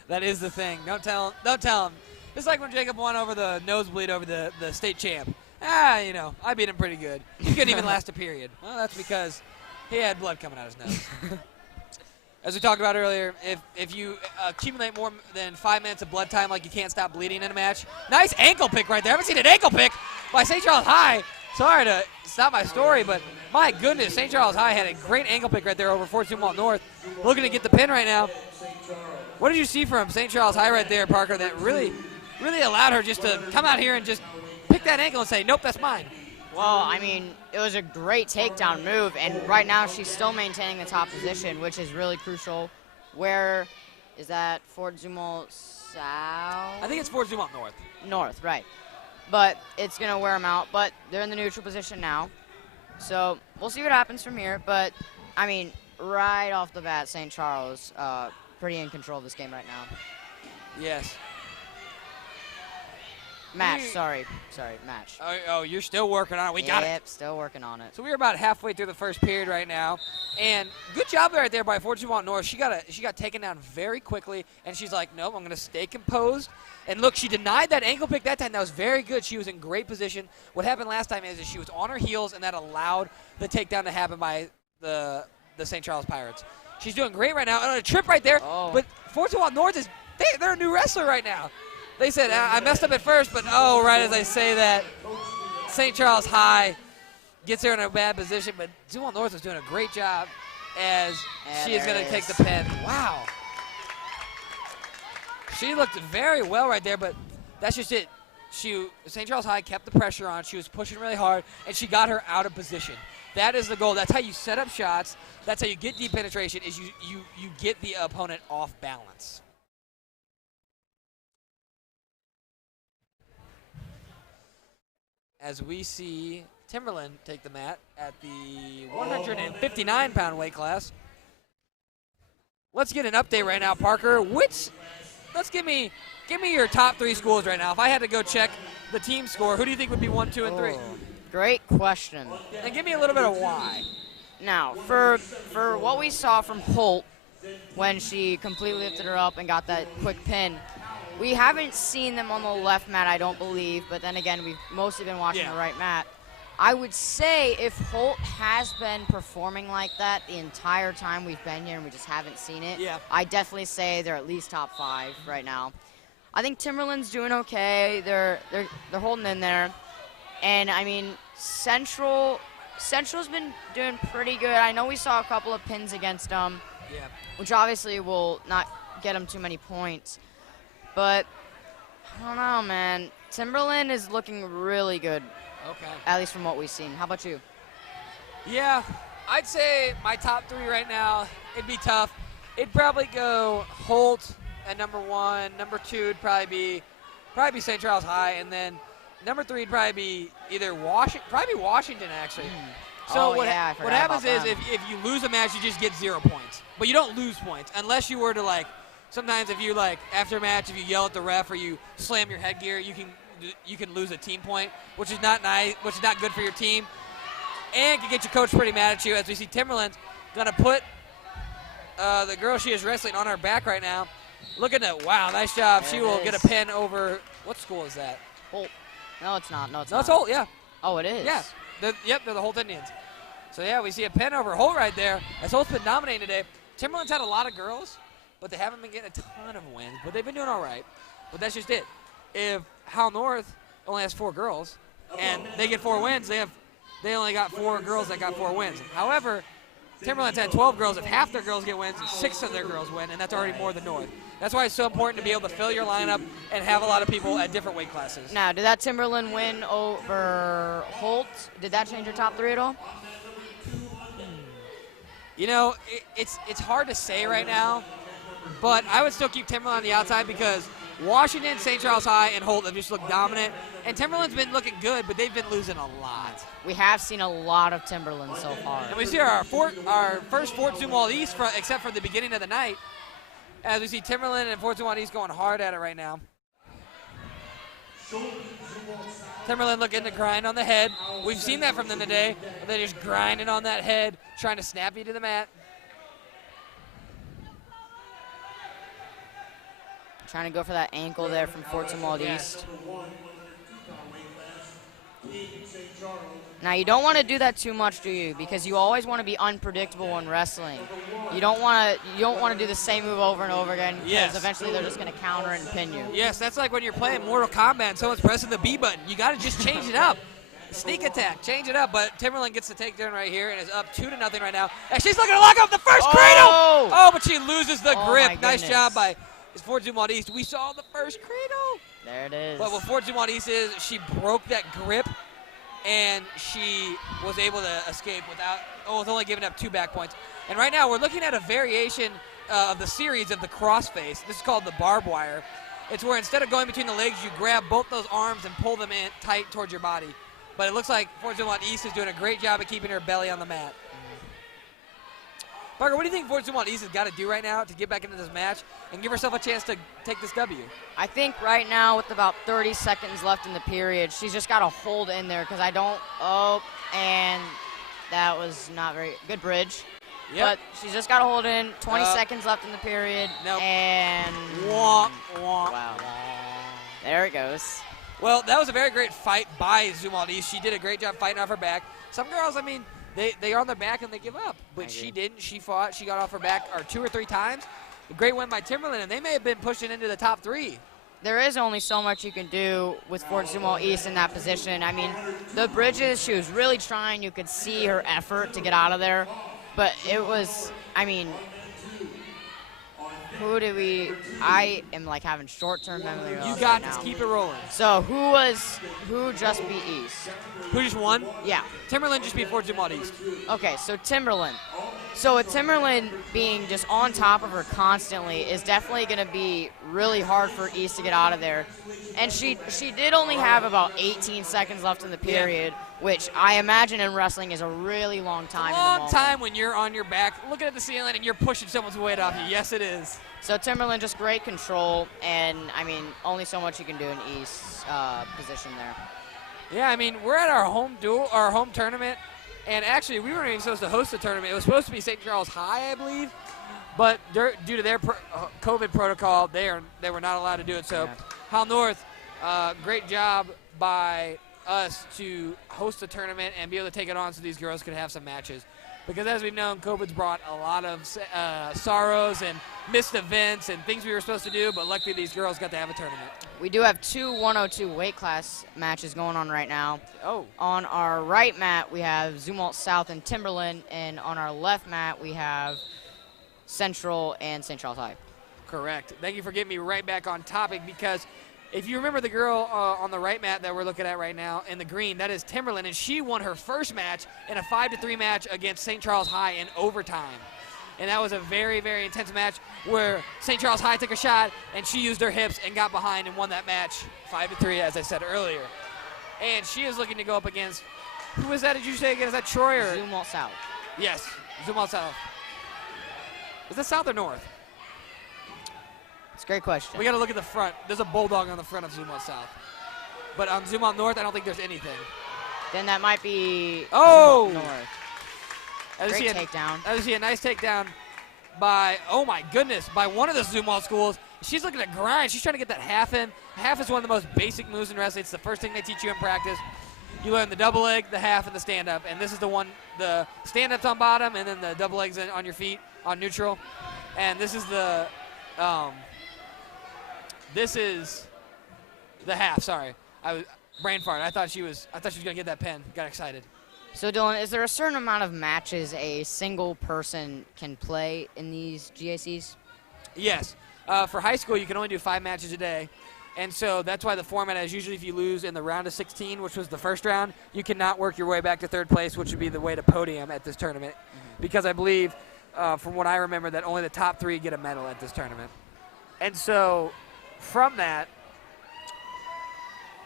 That is the thing. Don't tell them. It's like when Jacob won over the nosebleed over the state champ. I beat him pretty good. He couldn't even last a period. Well, that's because he had blood coming out of his nose. As we talked about earlier, if you accumulate more than 5 minutes of blood time, like you can't stop bleeding in a match. Nice ankle pick right there. I haven't seen an ankle pick by St. Charles High. Sorry to stop my story, but my goodness, St. Charles High had a great ankle pick right there over Fort Zumwalt North. Looking to get the pin right now. What did you see from St. Charles High right there, Parker, that really allowed her just to come out here and just pick that ankle and say, nope, that's mine? Well, I mean, it was a great takedown move, and right now she's still maintaining the top position, which is really crucial. Where is that? Fort Zumwalt South? I think it's Fort Zumwalt North. North, right. But it's going to wear them out, but they're in the neutral position now. So we'll see what happens from here, but, I mean, right off the bat, St. Charles, pretty in control of this game right now. Yes. Match, sorry, match. Oh, you're still working on it. We got it. Yep, still working on it. So we're about halfway through the first period right now, and good job right there by Fort Dumont North. She got taken down very quickly, and she's like, nope, I'm going to stay composed. And look, she denied that ankle pick that time. That was very good. She was in great position. What happened last time is she was on her heels, and that allowed the takedown to happen by the St. Charles Pirates. She's doing great right now. On a trip right there, but Fort Dumont North they're a new wrestler right now. They said, I messed up at first, but right as I say that, St. Charles High gets her in a bad position, but Dumont North is doing a great job as she is going to take the pin. Wow. She looked very well right there, but that's just it. St. Charles High kept the pressure on. She was pushing really hard, and she got her out of position. That is the goal. That's how you set up shots. That's how you get deep penetration, is you get the opponent off balance. As we see Timberland take the mat at the 159-pound weight class. Let's get an update right now, Parker. Let's give me your top 3 schools right now. If I had to go check the team score, who do you think would be 1, 2, and 3? Great question. And give me a little bit of why. Now, for what we saw from Holt when she completely lifted her up and got that quick pin, we haven't seen them on the left mat, I don't believe, but then again, we've mostly been watching the right mat. I would say if Holt has been performing like that the entire time we've been here and we just haven't seen it, I definitely say they're at least top 5 right now. I think Timberland's doing okay. They're holding in there. And, I mean, Central's been doing pretty good. I know we saw a couple of pins against them, which obviously will not get them too many points. But, I don't know, man. Timberland is looking really good. Okay. At least from what we've seen. How about you? Yeah, I'd say my top 3 right now, it'd be tough. It'd probably go Holt at number 1. Number 2 would probably be St. Charles High. And then number 3 would probably be either Washington, actually. So what happens is if you lose a match, you just get 0 points. But you don't lose points unless you were to, sometimes if you, after a match, if you yell at the ref or you slam your headgear, you can lose a team point, which is not nice, which is not good for your team, and can get your coach pretty mad at you. As we see Timberland's going to put the girl she is wrestling on her back right now. Look at that. Wow, nice job. She will get a pin over. What school is that? Holt. No, it's not. No, it's Holt, yeah. Oh, it is? Yeah. They're the Holt Indians. So, yeah, we see a pin over Holt right there. As Holt's been dominating today. Timberland's had a lot of girls, but they haven't been getting a ton of wins. But they've been doing all right. But that's just it. If Howell North only has 4 girls and they get 4 wins, they only got 4 girls that got 4 wins. However, Timberland's had 12 girls. If half their girls get wins, 6 of their girls win, and that's already more than North. That's why it's so important to be able to fill your lineup and have a lot of people at different weight classes. Now, did that Timberland win over Holt? Did that change your top 3 at all? You know, it's hard to say right now, but I would still keep Timberland on the outside because Washington, St. Charles High, and Holt have just looked dominant. And Timberland's been looking good, but they've been losing a lot. We have seen a lot of Timberland so far. And we see our first Fort Dumont East, except for the beginning of the night, as we see Timberland and Fort Dumont East going hard at it right now. Timberland looking to grind on the head. We've seen that from them today. They're just grinding on that head, trying to snap you to the mat. Trying to go for that ankle there from Fort Dumont East. Now, you don't want to do that too much, do you? Because you always want to be unpredictable when wrestling. You don't want to do the same move over and over again because eventually they're just going to counter and pin you. Yes, that's like when you're playing Mortal Kombat and someone's pressing the B button. You got to just change it up. Sneak attack, change it up. But Timberland gets the takedown right here and is up 2-0 right now. And she's looking to lock up the first cradle. Oh, but she loses the grip. Nice job by Fort Dumont East. We saw the first cradle. There it is. But what Fort Dumont East is, she broke that grip, and she was able to escape with only giving up 2 back points. And right now we're looking at a variation of the series of the crossface. This is called the barbed wire. It's where instead of going between the legs, you grab both those arms and pull them in tight towards your body. But it looks like Fort Dumont East is doing a great job of keeping her belly on the mat. Parker, what do you think Fort Zumwalt East has got to do right now to get back into this match and give herself a chance to take this W? I think right now with about 30 seconds left in the period, she's just got to hold in there because I don't. Oh, and that was not very good bridge. Yep. But she's just got to hold in. 20 seconds left in the period. Nope. And Wah, wah, wow. wah. There it goes. Well, that was a very great fight by Zumwalt East. She did a great job fighting off her back. Some girls, I mean, they are on their back and they give up. But she didn't. She fought. She got off her back 2 or 3 times. A great win by Timberland, and they may have been pushing into the top 3. There is only so much you can do with Fort Zumwalt East in that position. I mean, the bridges, she was really trying. You could see her effort to get out of there. But it was, I mean, I am like having short-term memory loss. You got right to now. keep it rolling. So who just beat East? Who just won? Yeah. Timberland just beat Fort Zumwalt East. Okay, so Timberland. So with Timberland being just on top of her constantly is definitely going to be really hard for East to get out of there. And she did only have about 18 seconds left in the period, which I imagine in wrestling is a really long time. Long time when you're on your back, looking at the ceiling, and you're pushing someone's weight off you. Yes, it is. So Timberland just great control, and I mean only so much you can do in East's position there. Yeah, I mean we're at our home tournament, and actually we weren't even supposed to host the tournament. It was supposed to be St. Charles High, I believe, but due to their COVID protocol, they were not allowed to do it. So Hal North, great job by us to host the tournament and be able to take it on so these girls could have some matches. Because as we've known, COVID's brought a lot of sorrows and missed events and things we were supposed to do, but luckily these girls got to have a tournament. We do have 2 102 weight class matches going on right now. Oh. On our right mat, we have Zumwalt South and Timberland, and on our left mat, we have Central and St. Charles High. Correct. Thank you for getting me right back on topic, because if you remember the girl on the right mat that we're looking at right now in the green, that is Timberland, and she won her first match in a 5-3 match against St. Charles High in overtime. And that was a very, very intense match where St. Charles High took a shot, and she used her hips and got behind and won that match 5-3, as I said earlier. And she is looking to go up against, who was that, did you say again? Is that Troy or? Zumwalt South. Yes, Zumwalt South. Is that South or North? It's a great question. We got to look at the front. There's a bulldog on the front of Zumwalt South. But on Zumwalt North, I don't think there's anything. Then that might be Oh! North. Great takedown. I see a nice takedown by, oh my goodness, by one of the Zumwalt schools. She's looking to grind. She's trying to get that half in. Half is one of the most basic moves in wrestling. It's the first thing they teach you in practice. You learn the double leg, the half, and the stand-up. And this is the one, the stand-up's on bottom, and then the double legs on your feet on neutral. And this is the, half, sorry. I was brain fart. I thought she was gonna get that pin. Got excited. So Dylan, is there a certain amount of matches a single person can play in these GACs? Yes. For high school, you can only do 5 matches a day. And so that's why the format is usually if you lose in the round of 16, which was the first round, you cannot work your way back to 3rd place, which would be the way to podium at this tournament. Because I believe, from what I remember, that only the top 3 get a medal at this tournament. And so from that,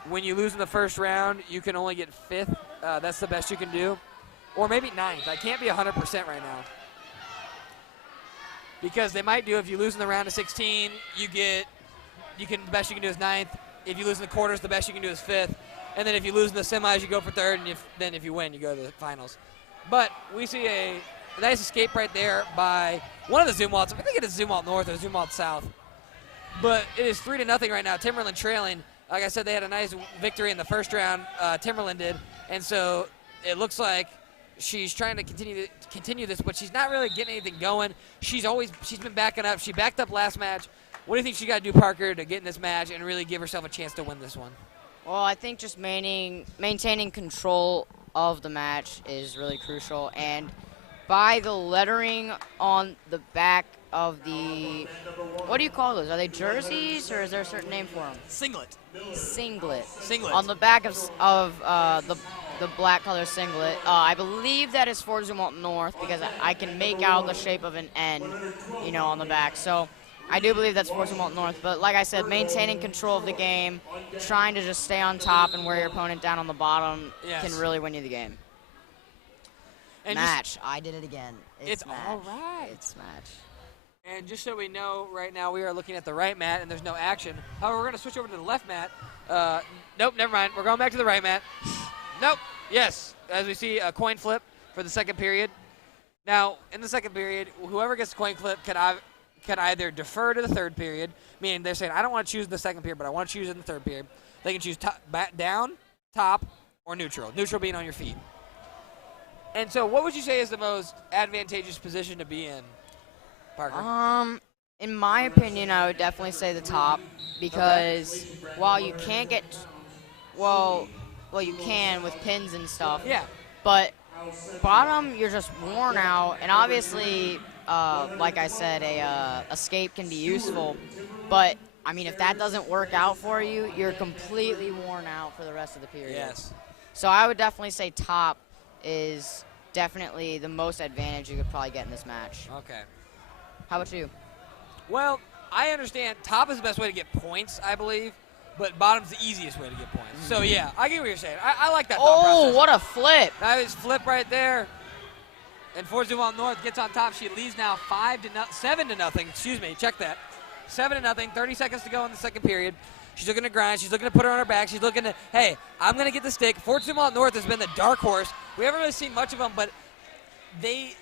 when you lose in the first round, you can only get 5th. That's the best you can do. Or maybe 9th. I can't be 100% right now. Because they might do, if you lose in the round of 16, the best you can do is 9th. If you lose in the quarters, the best you can do is 5th. And then if you lose in the semis, you go for 3rd. And then if you win, you go to the finals. But we see a nice escape right there by one of the Zumwalts. I think it is Zumwalt North or Zumwalt South. But it is 3-0 right now. Timberland trailing. Like I said, they had a nice victory in the first round. Timberland did. And so it looks like she's trying to continue this, but she's not really getting anything going. She's been backing up. She backed up last match. What do you think she got to do, Parker, to get in this match and really give herself a chance to win this one? Well, I think just maintaining control of the match is really crucial. And by the lettering on the back of the, what do you call those? Are they jerseys, or is there a certain name for them? Singlet. Singlet. Singlet. On the back of the black color singlet. I believe that is for Zumwalt North because I can make out the shape of an N, on the back. So I do believe that's for Zumwalt North. But like I said, maintaining control of the game, trying to just stay on top and wear your opponent down on the bottom can really win you the game. And match. I did it again. It's all right. It's match. And just so we know, right now we are looking at the right mat, and there's no action. However, we're going to switch over to the left mat. Nope, never mind. We're going back to the right mat. Nope. Yes, as we see, a coin flip for the second period. Now, in the second period, whoever gets the coin flip can either defer to the third period, meaning they're saying, I don't want to choose the second period, but I want to choose in the third period. They can choose down, top, or neutral. Neutral being on your feet. And so what would you say is the most advantageous position to be in, Parker? In my opinion, I would definitely say the top because while you can't get, well, you can with pins and stuff. Yeah. But bottom, you're just worn out, and obviously, like I said, a escape can be useful. But I mean, if that doesn't work out for you, you're completely worn out for the rest of the period. Yes. So I would definitely say top is definitely the most advantage you could probably get in this match. Okay. How about you? Well, I understand top is the best way to get points, I believe, but bottom's the easiest way to get points. So, yeah, I get what you're saying. I like that thought process. Oh, what a flip. That is flip right there. And Fort Zumwalt North gets on top. She leads now 7 to nothing. Excuse me, check that. 7 to nothing, 30 seconds to go in the second period. She's looking to grind. She's looking to put her on her back. She's looking to, hey, I'm going to get the stick. Fort Zumwalt North has been the dark horse. We haven't really seen much of them, but they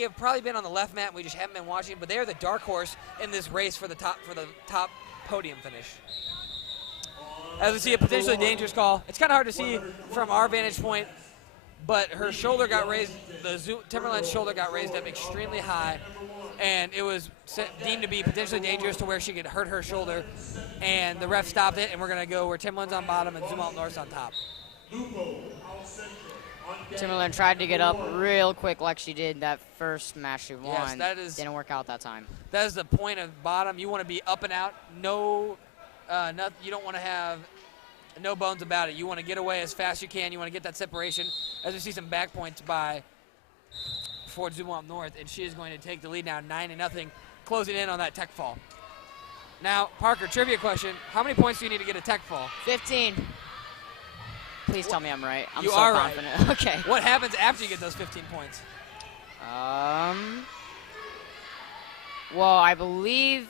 have probably been on the left mat. We just haven't been watching, but they are the dark horse in this race for the top podium finish. As we see, a potentially dangerous call. It's kind of hard to see from our vantage point, but her shoulder got raised. Timberland's shoulder got raised up extremely high, and it was deemed to be potentially dangerous to where she could hurt her shoulder, and the ref stopped it, and we're going to go where Timberland's on bottom and Zumwalt North's on top. Timberland tried to get up real quick like she did that first match she won. Yes, that is, didn't work out that time. That is the point of bottom. You want to be up and out. You don't want to have no bones about it. You want to get away as fast as you can. You want to get that separation. As we see some back points by Fort Zumwalt North, and she is going to take the lead now 9-0, closing in on that tech fall. Now, Parker, trivia question. How many points do you need to get a tech fall? 15. Please tell me I'm right. I'm you so are confident. Right. Okay. What happens after you get those 15 points? Well, I believe.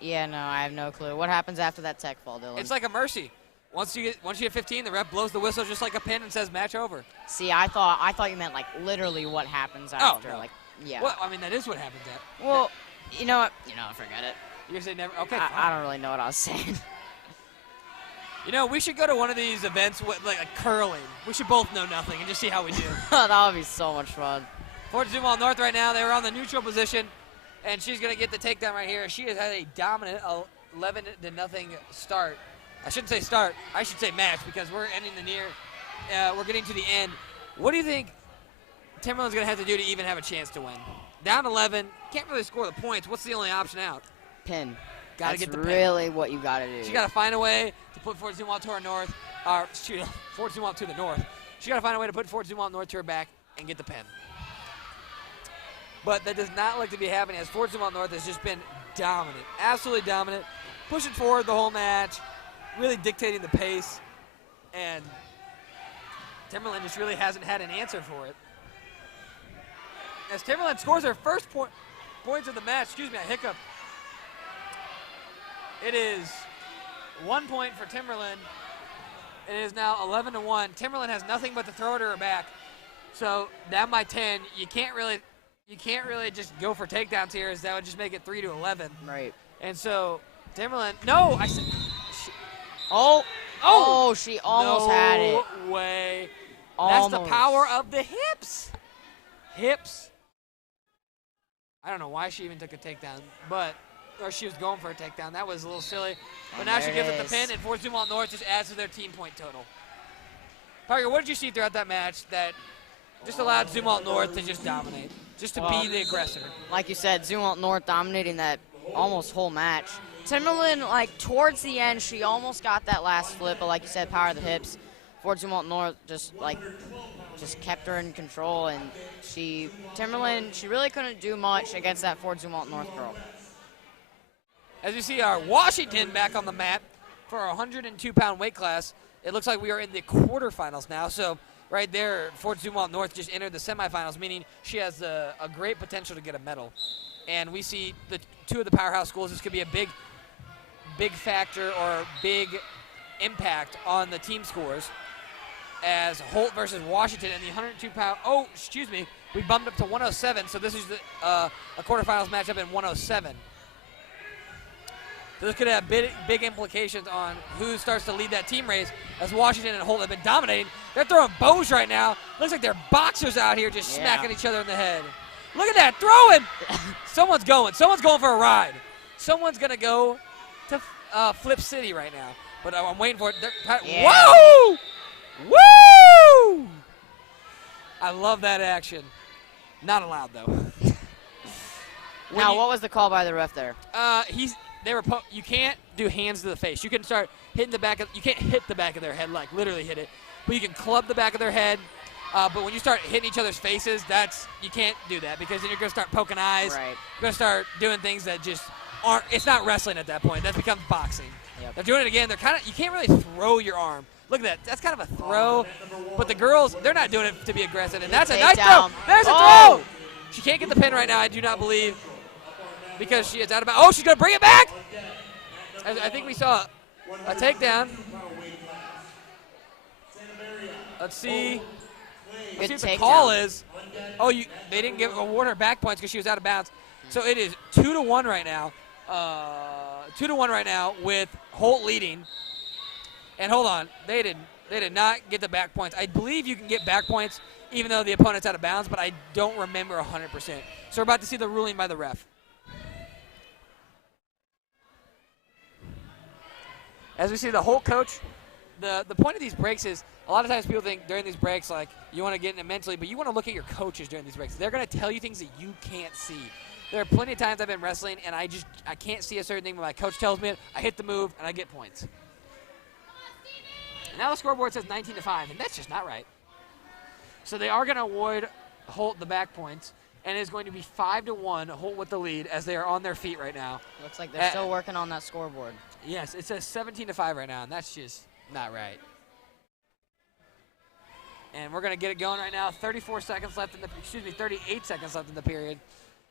Yeah, no, I have no clue. What happens after that tech fall, Dylan? It's like a mercy. Once you get 15, the ref blows the whistle just like a pin and says match over. See, I thought you meant like literally what happens after. Oh, no. Like, yeah. Well, I mean that is what happens at. Well, you know what? Forget it. You're gonna say never. Okay. I don't really know what I was saying. You know, we should go to one of these events with like curling. We should both know nothing and just see how we do. That would be so much fun. Fort Zumwalt North right now, they were on the neutral position, and she's going to get the takedown right here. She has had a dominant 11-0 start. I shouldn't say start. I should say match because we're ending we're getting to the end. What do you think Timberland's going to have to do to even have a chance to win? Down 11, can't really score the points. What's the only option out? Pin. Got to get the pin. That's really what you got to do. She got to find a way to put Fort Zumwalt to her north, or Fort Zumwalt to the north. She got to find a way to put Fort Zumwalt North to her back and get the pin. But that does not look to be happening as Fort Zumwalt North has just been dominant, absolutely dominant, pushing forward the whole match, really dictating the pace, and Timberland just really hasn't had an answer for it. As Timberland scores her first points of the match, excuse me, I hiccup. It is 1 point for Timberland. It is now 11-1. Timberland has nothing but to throw it to her back. So down by 10, you can't really just go for takedowns here, as that would just make it 3-11. Right. And so Timberland, no, I said. She almost had it. No way. Almost. That's the power of the hips. Hips. I don't know why she even took a takedown, or she was going for a takedown. That was a little silly. But now she gives it the pin, and Fort Zumwalt North just adds to their team point total. Parker, what did you see throughout that match that just allowed Zumwalt North to just dominate, just to be the aggressor? Like you said, Zumwalt North dominating that almost whole match. Timberland, like, towards the end, she almost got that last flip, but like you said, power of the hips. Fort Zumwalt North just kept her in control, and Timberland, she really couldn't do much against that Fort Zumwalt North girl. As you see our Washington back on the mat for our 102-pound weight class, it looks like we are in the quarterfinals now. So right there, Fort Zumwalt North just entered the semifinals, meaning she has a great potential to get a medal. And we see the two of the powerhouse schools. This could be a big factor or big impact on the team scores, as Holt versus Washington in the 102 pound. Oh, excuse me. We bumped up to 107, so this is a quarterfinals matchup in 107. So this could have big implications on who starts to lead that team race, as Washington and Holt have been dominating. They're throwing bows right now. Looks like they're boxers out here just smacking each other in the head. Look at that, throwing. Someone's going for a ride. Someone's going to go to Flip City right now. But I'm waiting for it. Whoa! Woo! I love that action. Not allowed, though. Now, what was the call by the ref there? You can't do hands to the face. You can start hitting the back of. You can't hit the back of their head, like literally hit it. But you can club the back of their head. But when you start hitting each other's faces, you can't do that, because then you're going to start poking eyes. Right. You're going to start doing things that just aren't. It's not wrestling at that point. That becomes boxing. Yep. They're doing it again. You can't really throw your arm. Look at that. That's kind of a throw. But the girls, they're not doing it to be aggressive. And that's a nice throw. There's a throw. She can't get the pin right now, I do not believe, because she is out of bounds. Oh, she's going to bring it back. I think we saw a takedown. Let's see. Let's see what the call is. Oh, they didn't award her back points because she was out of bounds. So it is 2-1 right now. 2-1 right now with Holt leading. And hold on, they did not get the back points. I believe you can get back points even though the opponent's out of bounds, but I don't remember 100%. So we're about to see the ruling by the ref. As we see the Holt coach, the point of these breaks is a lot of times people think during these breaks, like, you want to get in it mentally, but you want to look at your coaches during these breaks. They're going to tell you things that you can't see. There are plenty of times I've been wrestling and I can't see a certain thing, but my coach tells me it, I hit the move, and I get points. And now the scoreboard says 19-5, and that's just not right. So they are going to award Holt the back points, and it is going to be 5-1, Holt with the lead, as they are on their feet right now. Looks like they're still working on that scoreboard. Yes, it says 17-5 right now, and that's just not right. And we're going to get it going right now. 38 seconds left in the period.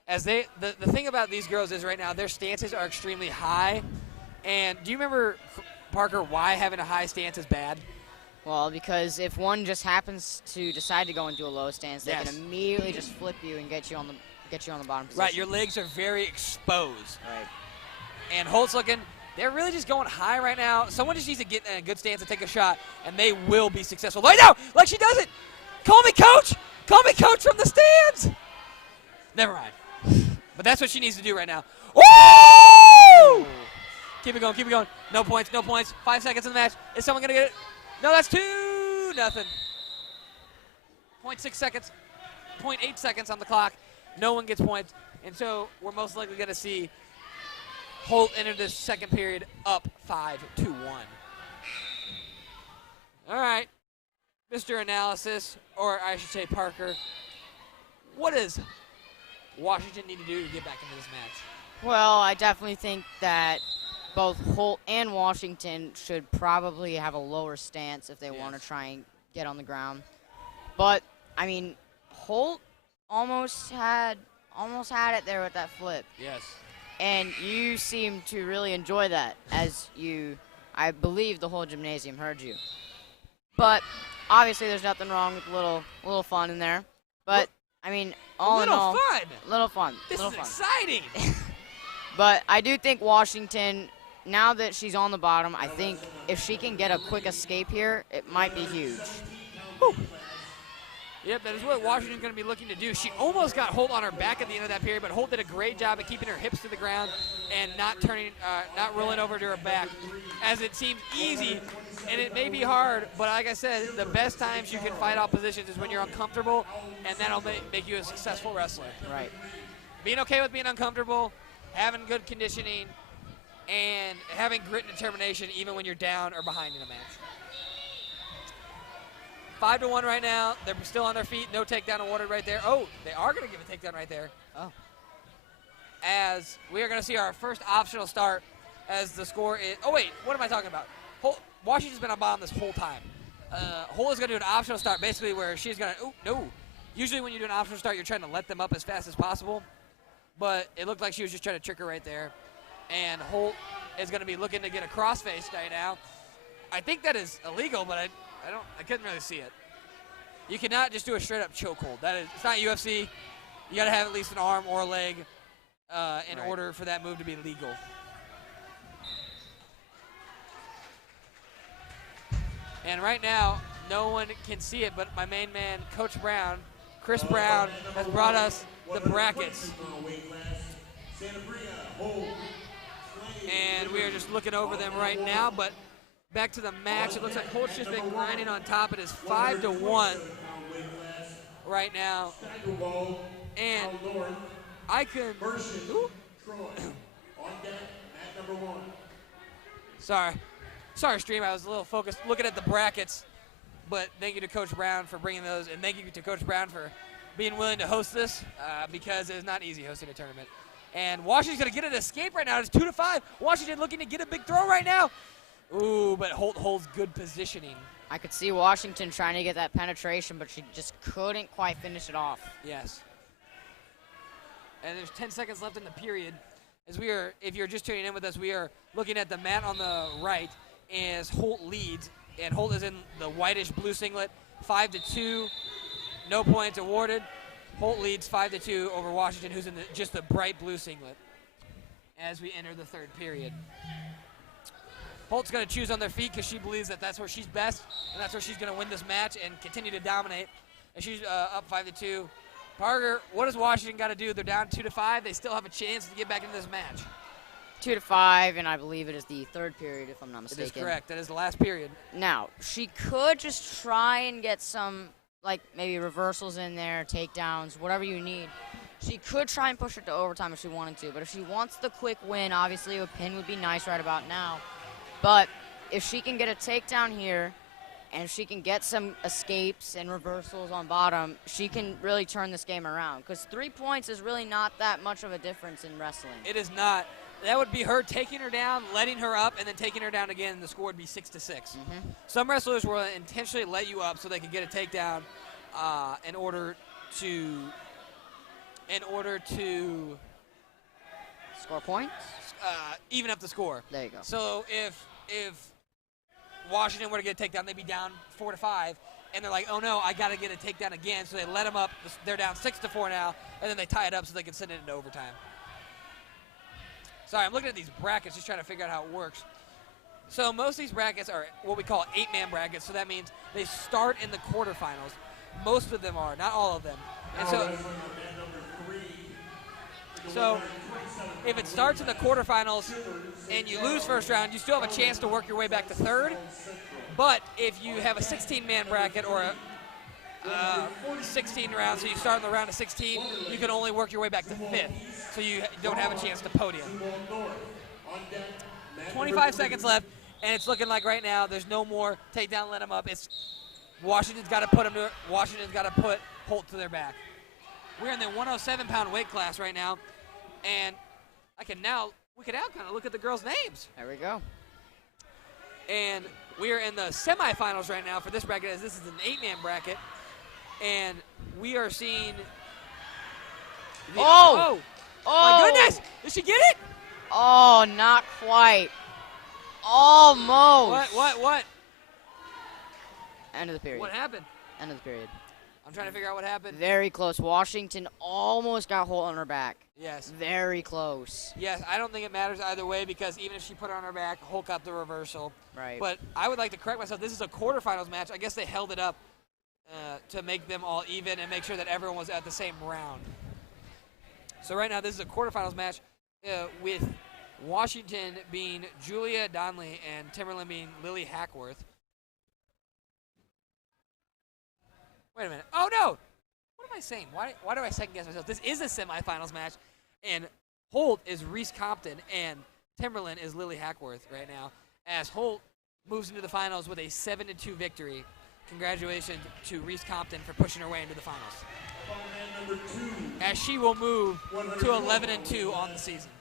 As the thing about these girls is right now, their stances are extremely high. And do you remember, Parker, why having a high stance is bad? Well, because if one just happens to decide to go into a low stance, they can immediately just flip you and get you on the bottom position. Right, your legs are very exposed. Right. And Holt's looking, they're really just going high right now. Someone just needs to get in a good stance and take a shot, and they will be successful. Right now, like she does it. Call me coach. Call me coach from the stands. Never mind. But that's what she needs to do right now. Woo! Keep it going, keep it going. No points, no points. 5 seconds in the match. Is someone going to get it? No, that's 2-0. 0.6 seconds. 0.8 seconds on the clock. No one gets points. And so we're most likely going to see Holt enter this second period up 5-1. All right. Mr. Analysis, or I should say Parker, what does Washington need to do to get back into this match? Well, I definitely think that both Holt and Washington should probably have a lower stance if they want to try and get on the ground. But, I mean, Holt almost had it there with that flip. Yes. And you seem to really enjoy that, as I believe the whole gymnasium heard you. But obviously there's nothing wrong with a little fun in there. But, I mean, all in all. Little fun. This is exciting. But I do think Washington, now that she's on the bottom, I think if she can get a quick escape here, it might be huge. Whew. Yep, that is what Washington's going to be looking to do. She almost got Holt on her back at the end of that period, but Holt did a great job at keeping her hips to the ground and not rolling over to her back, as it seems easy, and it may be hard, but like I said, the best times you can fight oppositions is when you're uncomfortable, and that'll make you a successful wrestler. Right. Being okay with being uncomfortable, having good conditioning, and having grit and determination even when you're down or behind in a match. 5-1 right now. They're still on their feet. No takedown awarded right there. Oh, they are going to give a takedown right there. Oh. As we are going to see our first optional start as the score is. Oh, wait. What am I talking about? Washington's been on bottom this whole time. Holt is going to do an optional start, basically where she's going to, oh, no. Usually when you do an optional start, you're trying to let them up as fast as possible. But it looked like she was just trying to trick her right there. And Holt is going to be looking to get a crossface right now. I think that is illegal, but I couldn't really see it. You cannot just do a straight up chokehold. It's not UFC. You got to have at least an arm or a leg in order for that move to be legal. And right now, no one can see it, but my main man, Coach Brown, Chris Brown, has brought us the brackets. And we are just looking over them right now, but back to the match. It looks like Holt's just been grinding on top. It is 5-1 right now. And I can... Sorry, stream. I was a little focused looking at the brackets. But thank you to Coach Brown for bringing those, and thank you to Coach Brown for being willing to host this because it's not easy hosting a tournament. And Washington's going to get an escape right now. It's 2-5. Washington looking to get a big throw right now. Ooh, but Holt holds good positioning. I could see Washington trying to get that penetration, but she just couldn't quite finish it off. Yes. And there's 10 seconds left in the period. As we are, if you're just tuning in with us, we are looking at the mat on the right as Holt leads. And Holt is in the whitish blue singlet, 5-2. No points awarded. Holt leads 5-2 over Washington, who's in just the bright blue singlet as we enter the third period. Holt's going to choose on their feet because she believes that that's where she's best, and that's where she's going to win this match and continue to dominate. And she's up 5-2. Parker, what does Washington got to do? They're down 2-5. They still have a chance to get back into this match. 2-5, and I believe it is the third period, if I'm not mistaken. It is correct. That is the last period. Now, she could just try and get some, like, maybe reversals in there, takedowns, whatever you need. She could try and push it to overtime if she wanted to, but if she wants the quick win, obviously a pin would be nice right about now. But if she can get a takedown here, and if she can get some escapes and reversals on bottom, she can really turn this game around. Because 3 points is really not that much of a difference in wrestling. It is not. That would be her taking her down, letting her up, and then taking her down again, and the score would be 6-6. Mm-hmm. Some wrestlers will intentionally let you up so they can get a takedown in order to Score points? even up the score. There you go. So if Washington were to get a takedown, they'd be down 4-5, and they're like, oh no, I got to get a takedown again. So they let them up. They're down 6-4 now, and then they tie it up so they can send it into overtime. Sorry, I'm looking at these brackets, just trying to figure out how it works. So most of these brackets are what we call 8-man brackets. So that means they start in the quarterfinals. Most of them are, not all of them. And so if it starts in the quarterfinals and you lose first round, you still have a chance to work your way back to third. But if you have a 16-man bracket or a 16 round, so you start in the round of 16, you can only work your way back to fifth. So you don't have a chance to podium. 25 seconds left, and it's looking like right now there's no more takedown, let them up. It's Washington's got to put them to. Washington's got to put Holt to their back. We're in the 107-pound weight class right now, and we can now kind of look at the girls' names. There we go. And we are in the semifinals right now for this bracket, as this is an 8-man bracket, and we are seeing. Oh! My goodness! Did she get it? Oh, not quite. Almost. What? End of the period. What happened? End of the period. I'm trying to figure out what happened. Very close. Washington almost got Holt on her back. Yes. Very close. Yes, I don't think it matters either way because even if she put it on her back, Holt got the reversal. Right. But I would like to correct myself. This is a quarterfinals match. I guess they held it up to make them all even and make sure that everyone was at the same round. So right now this is a quarterfinals match with Washington being Julia Donnelly and Timberland being Lily Hackworth. Wait a minute. Oh, no. What am I saying? Why do I second-guess myself? This is a semifinals match, and Holt is Reese Compton, and Timberland is Lily Hackworth right now, as Holt moves into the finals with a 7-2 victory. Congratulations to Reese Compton for pushing her way into the finals, as she will move to 11-2 on the season.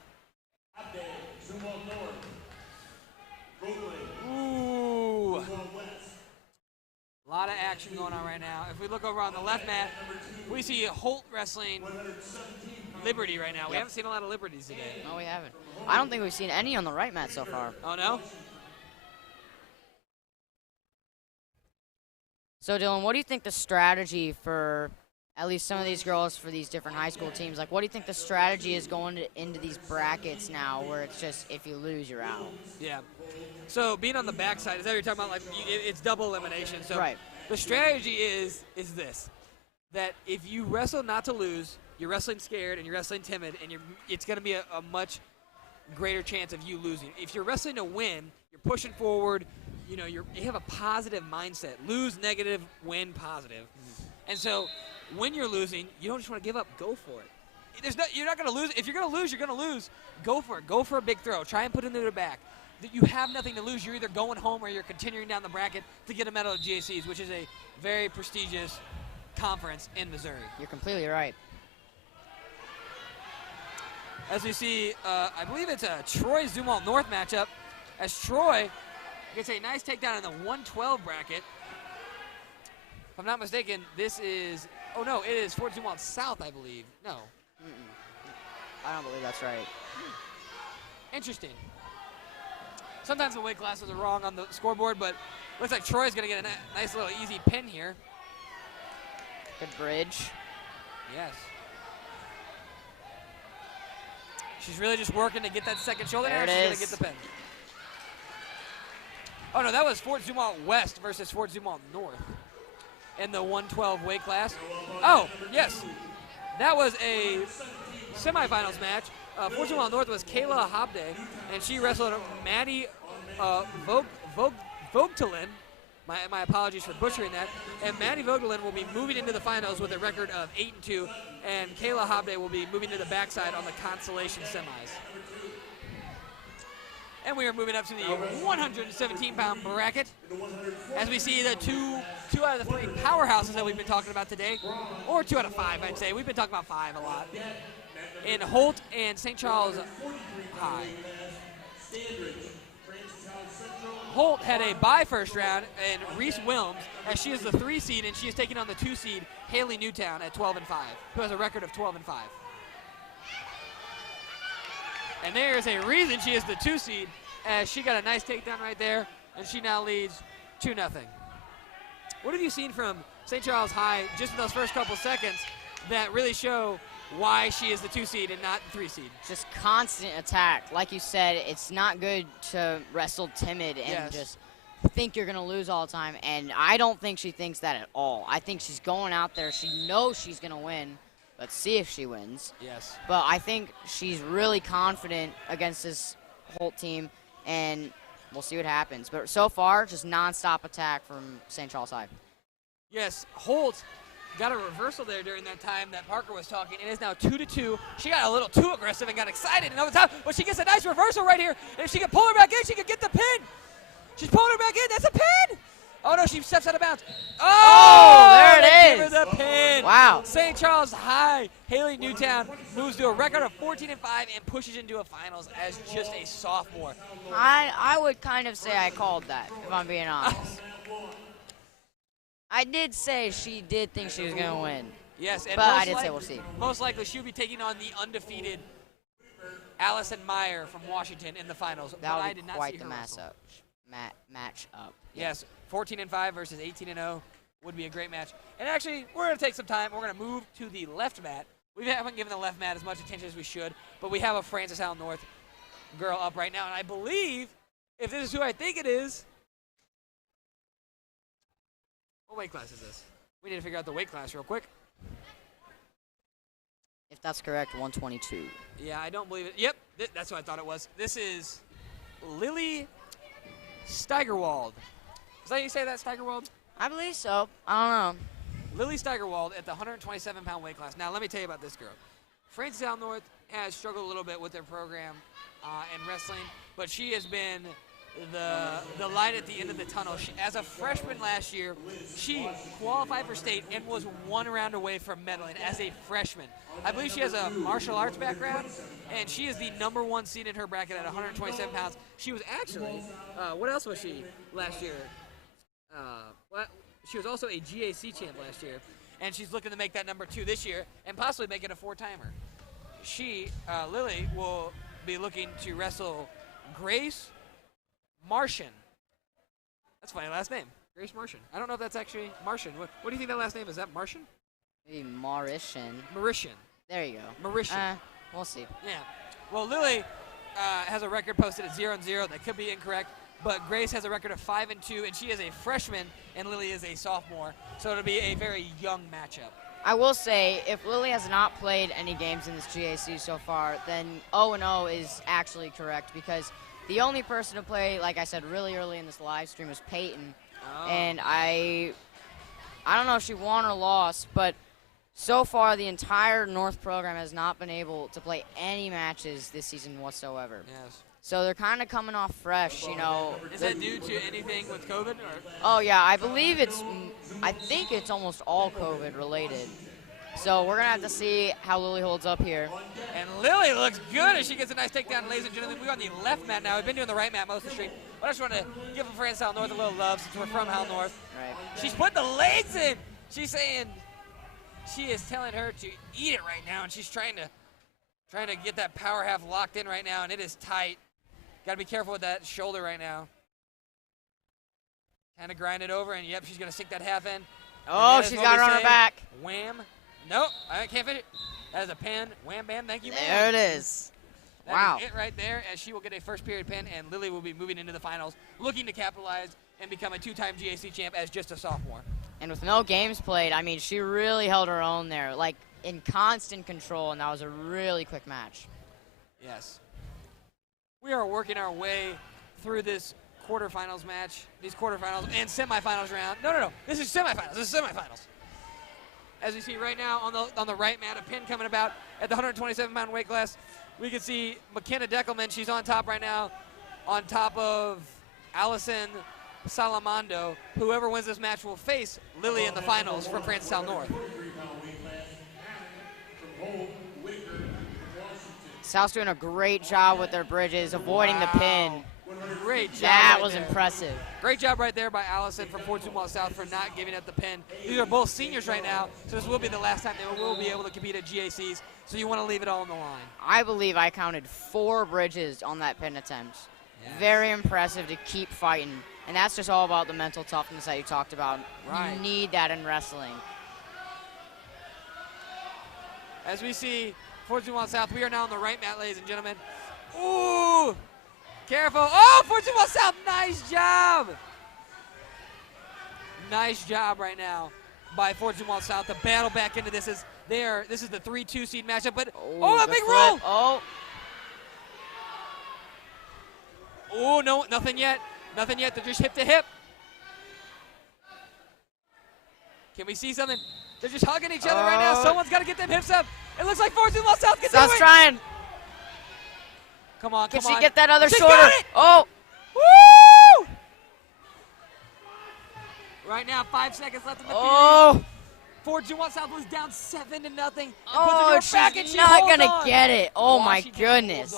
Ooh. action going on right now. If we look over on the left mat, we see Holt wrestling Liberty right now. We haven't seen a lot of Liberties today. No, we haven't. I don't think we've seen any on the right mat so far. Oh, no? So, Dylan, what do you think the strategy for at least some of these girls for these different high school teams, like what do you think the strategy is going into these brackets now where it's just if you lose, you're out? Yeah. So being on the backside, is that what you're talking about? Like it's double elimination. So right. The strategy is this, that if you wrestle not to lose, you're wrestling scared and you're wrestling timid, and it's going to be a much greater chance of you losing. If you're wrestling to win, you're pushing forward. You know, you have a positive mindset. Lose negative, win positive. And so when you're losing, you don't just want to give up. Go for it. You're not going to lose. If you're going to lose, you're going to lose. Go for it. Go for a big throw. Try and put it into the back. You have nothing to lose. You're either going home or you're continuing down the bracket to get a medal at GACs, which is a very prestigious conference in Missouri. You're completely right. As we see, I believe it's a Troy-Zumwalt North matchup, as Troy gets a nice takedown in the 112 bracket. If I'm not mistaken, this is, oh no, it is Fort Zumwalt South, I believe. No. I don't believe that's right. Interesting. Sometimes the weight classes are wrong on the scoreboard, but looks like Troy's going to get a nice little easy pin here. Good bridge. Yes. She's really just working to get that second shoulder there. She's going to get the pin. Oh, no, that was Fort Zumwalt West versus Fort Zumwalt North in the 112 weight class. Oh, yes. That was a semifinals match. Fort Zumwalt North was Kayla Hobday, and she wrestled Maddie Vogtelin. My apologies for butchering that. And Maddie Vogtelin will be moving into the finals with a record of 8-2, and Kayla Hobday will be moving to the backside on the consolation semis. And we are moving up to the 117-pound bracket as we see the two out of the three powerhouses that we've been talking about today, or 2 out of 5, I'd say. We've been talking about 5 a lot. In Holt and St. Charles High. Holt had a bye first round, and Reese Wilms, as she is the 3 seed, and she is taking on the 2 seed, Haley Newtown, at 12-5, who has a record of 12-5. And there's a reason she is the 2 seed, as she got a nice takedown right there, and she now leads 2-0. What have you seen from St. Charles High just in those first couple seconds that really show why she is the 2 seed and not the 3 seed? Just constant attack. Like you said, it's not good to wrestle timid and just think you're going to lose all the time. And I don't think she thinks that at all. I think she's going out there. She knows she's going to win. Let's see if she wins. Yes. But I think she's really confident against this Holt team, and we'll see what happens. But so far, just nonstop attack from St. Charles High. Yes, Holt got a reversal there during that time that Parker was talking. It is now 2-2. She got a little too aggressive and got excited and over the top, but she gets a nice reversal right here. And if she can pull her back in, she can get the pin. She's pulling her back in. That's a pin. Oh, no, she steps out of bounds. Oh, there it is. Give her the pin. Wow. St. Charles High, Haley Newtown moves to a record of 14-5 and pushes into a finals as just a sophomore. I would kind of say I called that, if I'm being honest. I did say she did think she was going to win. Yes, and but I did say we'll see. Most likely she'll be taking on the undefeated Allison Meyer from Washington in the finals. That would I be did not quite see the her wrestle. match up. Yes, 14-5 versus 18-0 would be a great match. And actually, we're going to take some time. We're going to move to the left mat. We haven't given the left mat as much attention as we should, but we have a Francis Howell North girl up right now. And I believe, if this is who I think it is, what weight class is this? We need to figure out the weight class real quick. If that's correct, 122. Yeah, I don't believe it. Yep, that's what I thought it was. This is Lily Steigerwald. Is that how you say that, Steigerwald? I believe so. I don't know. Lily Steigerwald at the 127-pound weight class. Now, let me tell you about this girl. Francis Howell North has struggled a little bit with their program and wrestling, but she has been the light at the end of the tunnel. As a freshman last year, she qualified for state and was 1 round away from medaling as a freshman. I believe she has a martial arts background, and she is the #1 seed in her bracket at 127 pounds. She was actually, what else was she last year? She was also a GAC champ last year, and she's looking to make that number 2 this year and possibly make it a 4-timer. She, Lily, will be looking to wrestle Grace Martian. That's a funny last name, Grace Martian. I don't know if that's actually Martian. What do you think that last name is? Is that Martian? Maybe Mauritian. Mauritian. There you go. Mauritian. We'll see. Yeah. Well, Lily has a record posted at 0-0. That could be incorrect. But Grace has a record of 5-2, and she is a freshman, and Lily is a sophomore. So it'll be a very young matchup. I will say, if Lily has not played any games in this GAC so far, then 0-0 is actually correct, because the only person to play, like I said, really early in this live stream was Peyton. Oh. And I don't know if she won or lost, but so far the entire North program has not been able to play any matches this season whatsoever. Yes. So they're kind of coming off fresh, you know. Is that due to anything with COVID? Or? Oh, yeah, I think it's almost all COVID related. So we're going to have to see how Lily holds up here. And Lily looks good as she gets a nice takedown, ladies and gentlemen. We're on the left mat now. We've been doing the right mat most of the stream. But I just want to give friends Hal North a little love since we're from Hal North. Right. She's putting the legs in. She's saying she is telling her to eat it right now, and she's trying to get that power half locked in right now, and it is tight. Got to be careful with that shoulder right now. Kind of grind it over, and yep, she's going to sink that half in. Oh, she's got her on her back. Wham. Nope, I can't finish it. That is a pin. Wham, bam, thank you, There it is. That is it right there, as she will get a first period pin, and Lily will be moving into the finals, looking to capitalize and become a 2-time GAC champ as just a sophomore. And with no games played, I mean, she really held her own there, like in constant control, and that was a really quick match. Yes. We are working our way through this quarterfinals match, these quarterfinals and semifinals round. No. This is semifinals. This is semifinals. As we see right now on the right mat, a pin coming about at the 127-pound weight class. We can see McKenna Deckelman. She's on top right now, on top of Allison Salamando. Whoever wins this match will face Lily in the finals from Francis Hal North. South's doing a great job with their bridges, avoiding the pin. Great job. That was impressive. Great job right there by Allison from Fort Zumwalt South for not giving up the pin. These are both seniors right now, so this will be the last time they will be able to compete at GACs, so you want to leave it all on the line. I believe I counted 4 bridges on that pin attempt. Yes. Very impressive to keep fighting, and that's just all about the mental toughness that you talked about. Right. You need that in wrestling. As we see Fort Zumwalt South, we are now on the right mat, ladies and gentlemen. Ooh! Careful. Oh, Fort Zumwalt South, nice job. Nice job right now by Fort Zumwalt South to battle back into this. This is the 3-2 seed matchup, but a big roll. Oh, no, nothing yet. Nothing yet. They're just hip to hip. Can we see something? They're just hugging each other right now. Someone's got to get them hips up. It looks like Fort Zumwalt South can do it. South's trying. Come on, Can come on. she get that other She shoulder? got it! Oh! Woo! Right now, 5 seconds left in the period. Fort Zumwalt South was down 7-0. Oh, she's not going to get it. Oh, my goodness.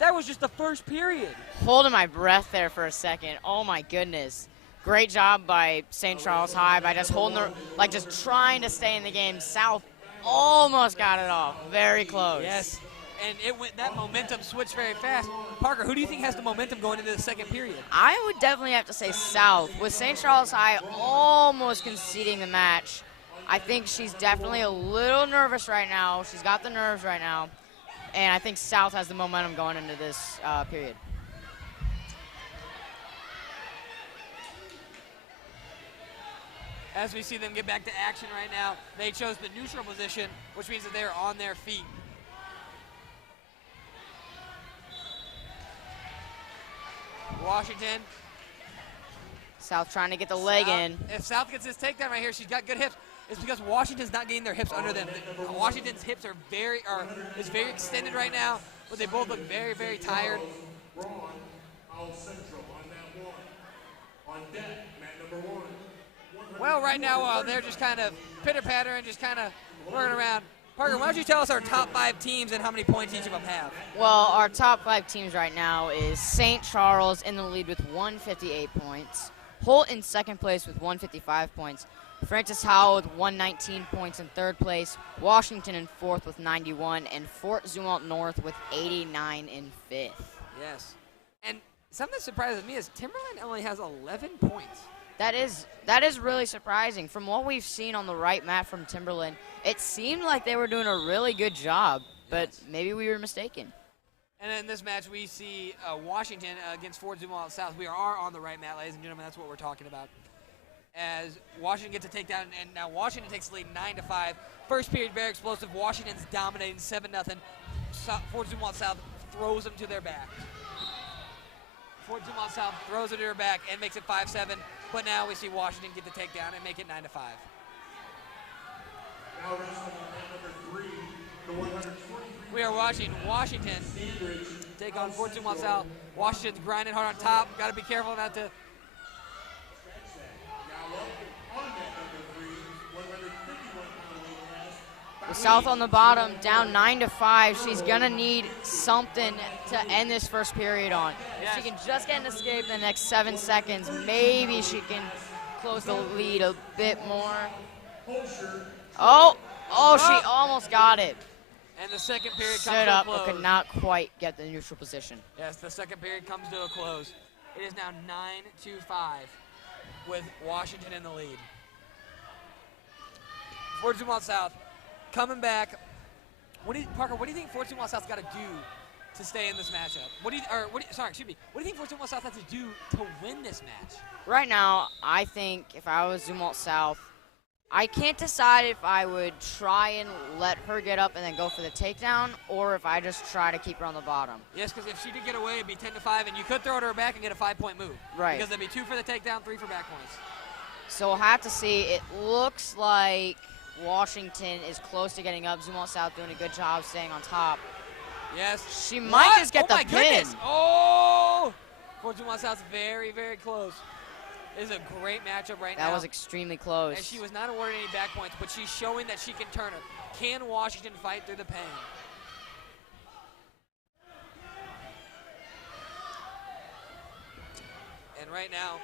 That was just the first period. Holding my breath there for a second. Oh, my goodness. Great job by St. Charles High by just holding her, like just trying to stay in the game. South almost got it off. Very close. Yes. And that momentum switched very fast. Parker, who do you think has the momentum going into the second period? I would definitely have to say South. With St. Charles High almost conceding the match, I think she's definitely a little nervous right now. She's got the nerves right now. And I think South has the momentum going into this period. As we see them get back to action right now, they chose the neutral position, which means that they're on their feet. Washington. South trying to get the leg in. If South gets this takedown right here, she's got good hips. It's because Washington's not getting their hips under them. Washington's hips are very extended right now, but they both look very, very tired. Well, right now they're just kind of pitter-patter and just kind of working around. Parker, why don't you tell us our top 5 teams and how many points each of them have? Well, our top 5 teams right now is St. Charles in the lead with 158 points. Holt in second place with 155 points. Francis Howell with 119 points in third place. Washington in fourth with 91. And Fort Zumwalt North with 89 in fifth. Yes. And something that surprises me is Timberland only has 11 points. That is really surprising. From what we've seen on the right mat from Timberland, it seemed like they were doing a really good job, but maybe we were mistaken. And in this match, we see Washington against Fort Zumwalt South. We are on the right mat, ladies and gentlemen. That's what we're talking about. As Washington gets a takedown, and now Washington takes the lead 9-5. First period, very explosive. Washington's dominating 7-0. Fort Zumwalt South throws them to their back. Fort Zumwalt South throws it to their back and makes it 5-7. But now we see Washington get the takedown and make it 9-5. Now wrestling on mat number 3, the 143. We are watching Washington take on Fort Zumwalt South. Washington's grinding hard on top. Got to be careful not to. With South on the bottom, down 9-5. She's gonna need something to end this first period on. If she can just get an escape in the next 7 seconds, maybe she can close the lead a bit more. Oh, she almost got it. And the second period comes Stood to a up, close. but could not quite get the neutral position. Yes, the second period comes to a close. It is now 9-5 with Washington in the lead. Fort Zumwalt South coming back. Parker, what do you think Fort Zumwalt South's got to do to stay in this matchup? What do you think Fort Zumwalt South has to do to win this match? Right now, I think if I was Zumwalt South, I can't decide if I would try and let her get up and then go for the takedown, or if I just try to keep her on the bottom. Yes, because if she did get away, it'd be 10-5, and you could throw it to her back and get a 5-point move. Right. Because that'd be 2 for the takedown, 3 for back points. So we'll have to see. It looks like Washington is close to getting up. Zumwalt South doing a good job staying on top. Yes. She might just get the pin. Goodness. Oh! Fort Zumwalt South's very, very close. This is a great matchup right now. That was extremely close. And she was not awarded any back points, but she's showing that she can turn her. Can Washington fight through the pain? And right now,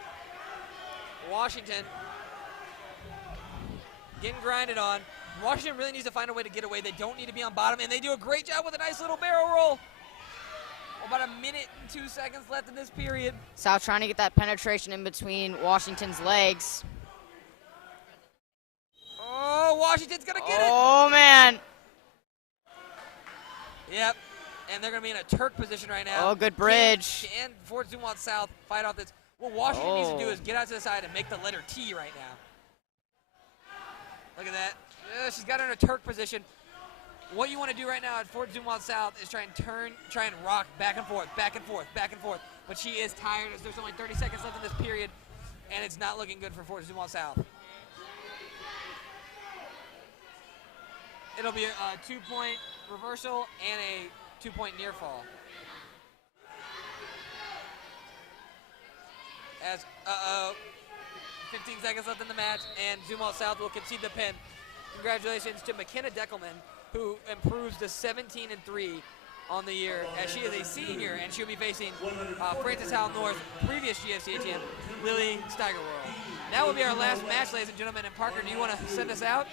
Washington getting grinded on. Washington really needs to find a way to get away. They don't need to be on bottom, and they do a great job with a nice little barrel roll. About 1 minute and 2 seconds left in this period. South trying to get that penetration in between Washington's legs. Oh, Washington's going to get it. Oh, man. Yep. And they're going to be in a Turk position right now. Oh, good bridge. And Fort Zumwalt South fight off this. What Washington needs to do is get out to the side and make the letter T right now. Look at that. She's got her in a Turk position. What you want to do right now at Fort Zumwalt South is try and rock back and forth, back and forth, back and forth. But she is tired as there's only 30 seconds left in this period, and it's not looking good for Fort Zumwalt South. It'll be a 2-point reversal and a 2-point near fall. As 15 seconds left in the match, and Zumwalt South will concede the pin. Congratulations to McKenna Deckelman, who improves to 17-3 on the year, as she is a senior, and she'll be facing Francis Howell North, previous GFCA champ, Lily Steigerworld. That will be our last match, ladies and gentlemen. And Parker, do you want to send us out?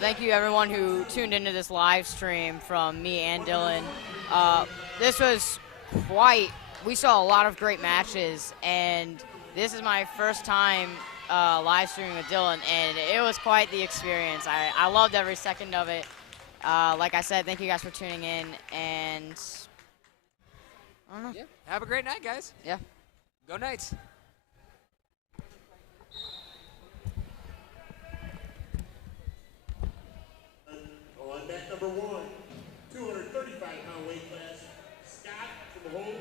Thank you, everyone who tuned into this live stream from me and Dylan. This was we saw a lot of great matches, and this is my first time live streaming with Dylan, and it was quite the experience. I loved every second of it. Like I said, thank you guys for tuning in, and I don't know. Yeah. Have a great night, guys. Yeah. Go Knights. On mat number 1, 235-pound weight class, Scott from the Holt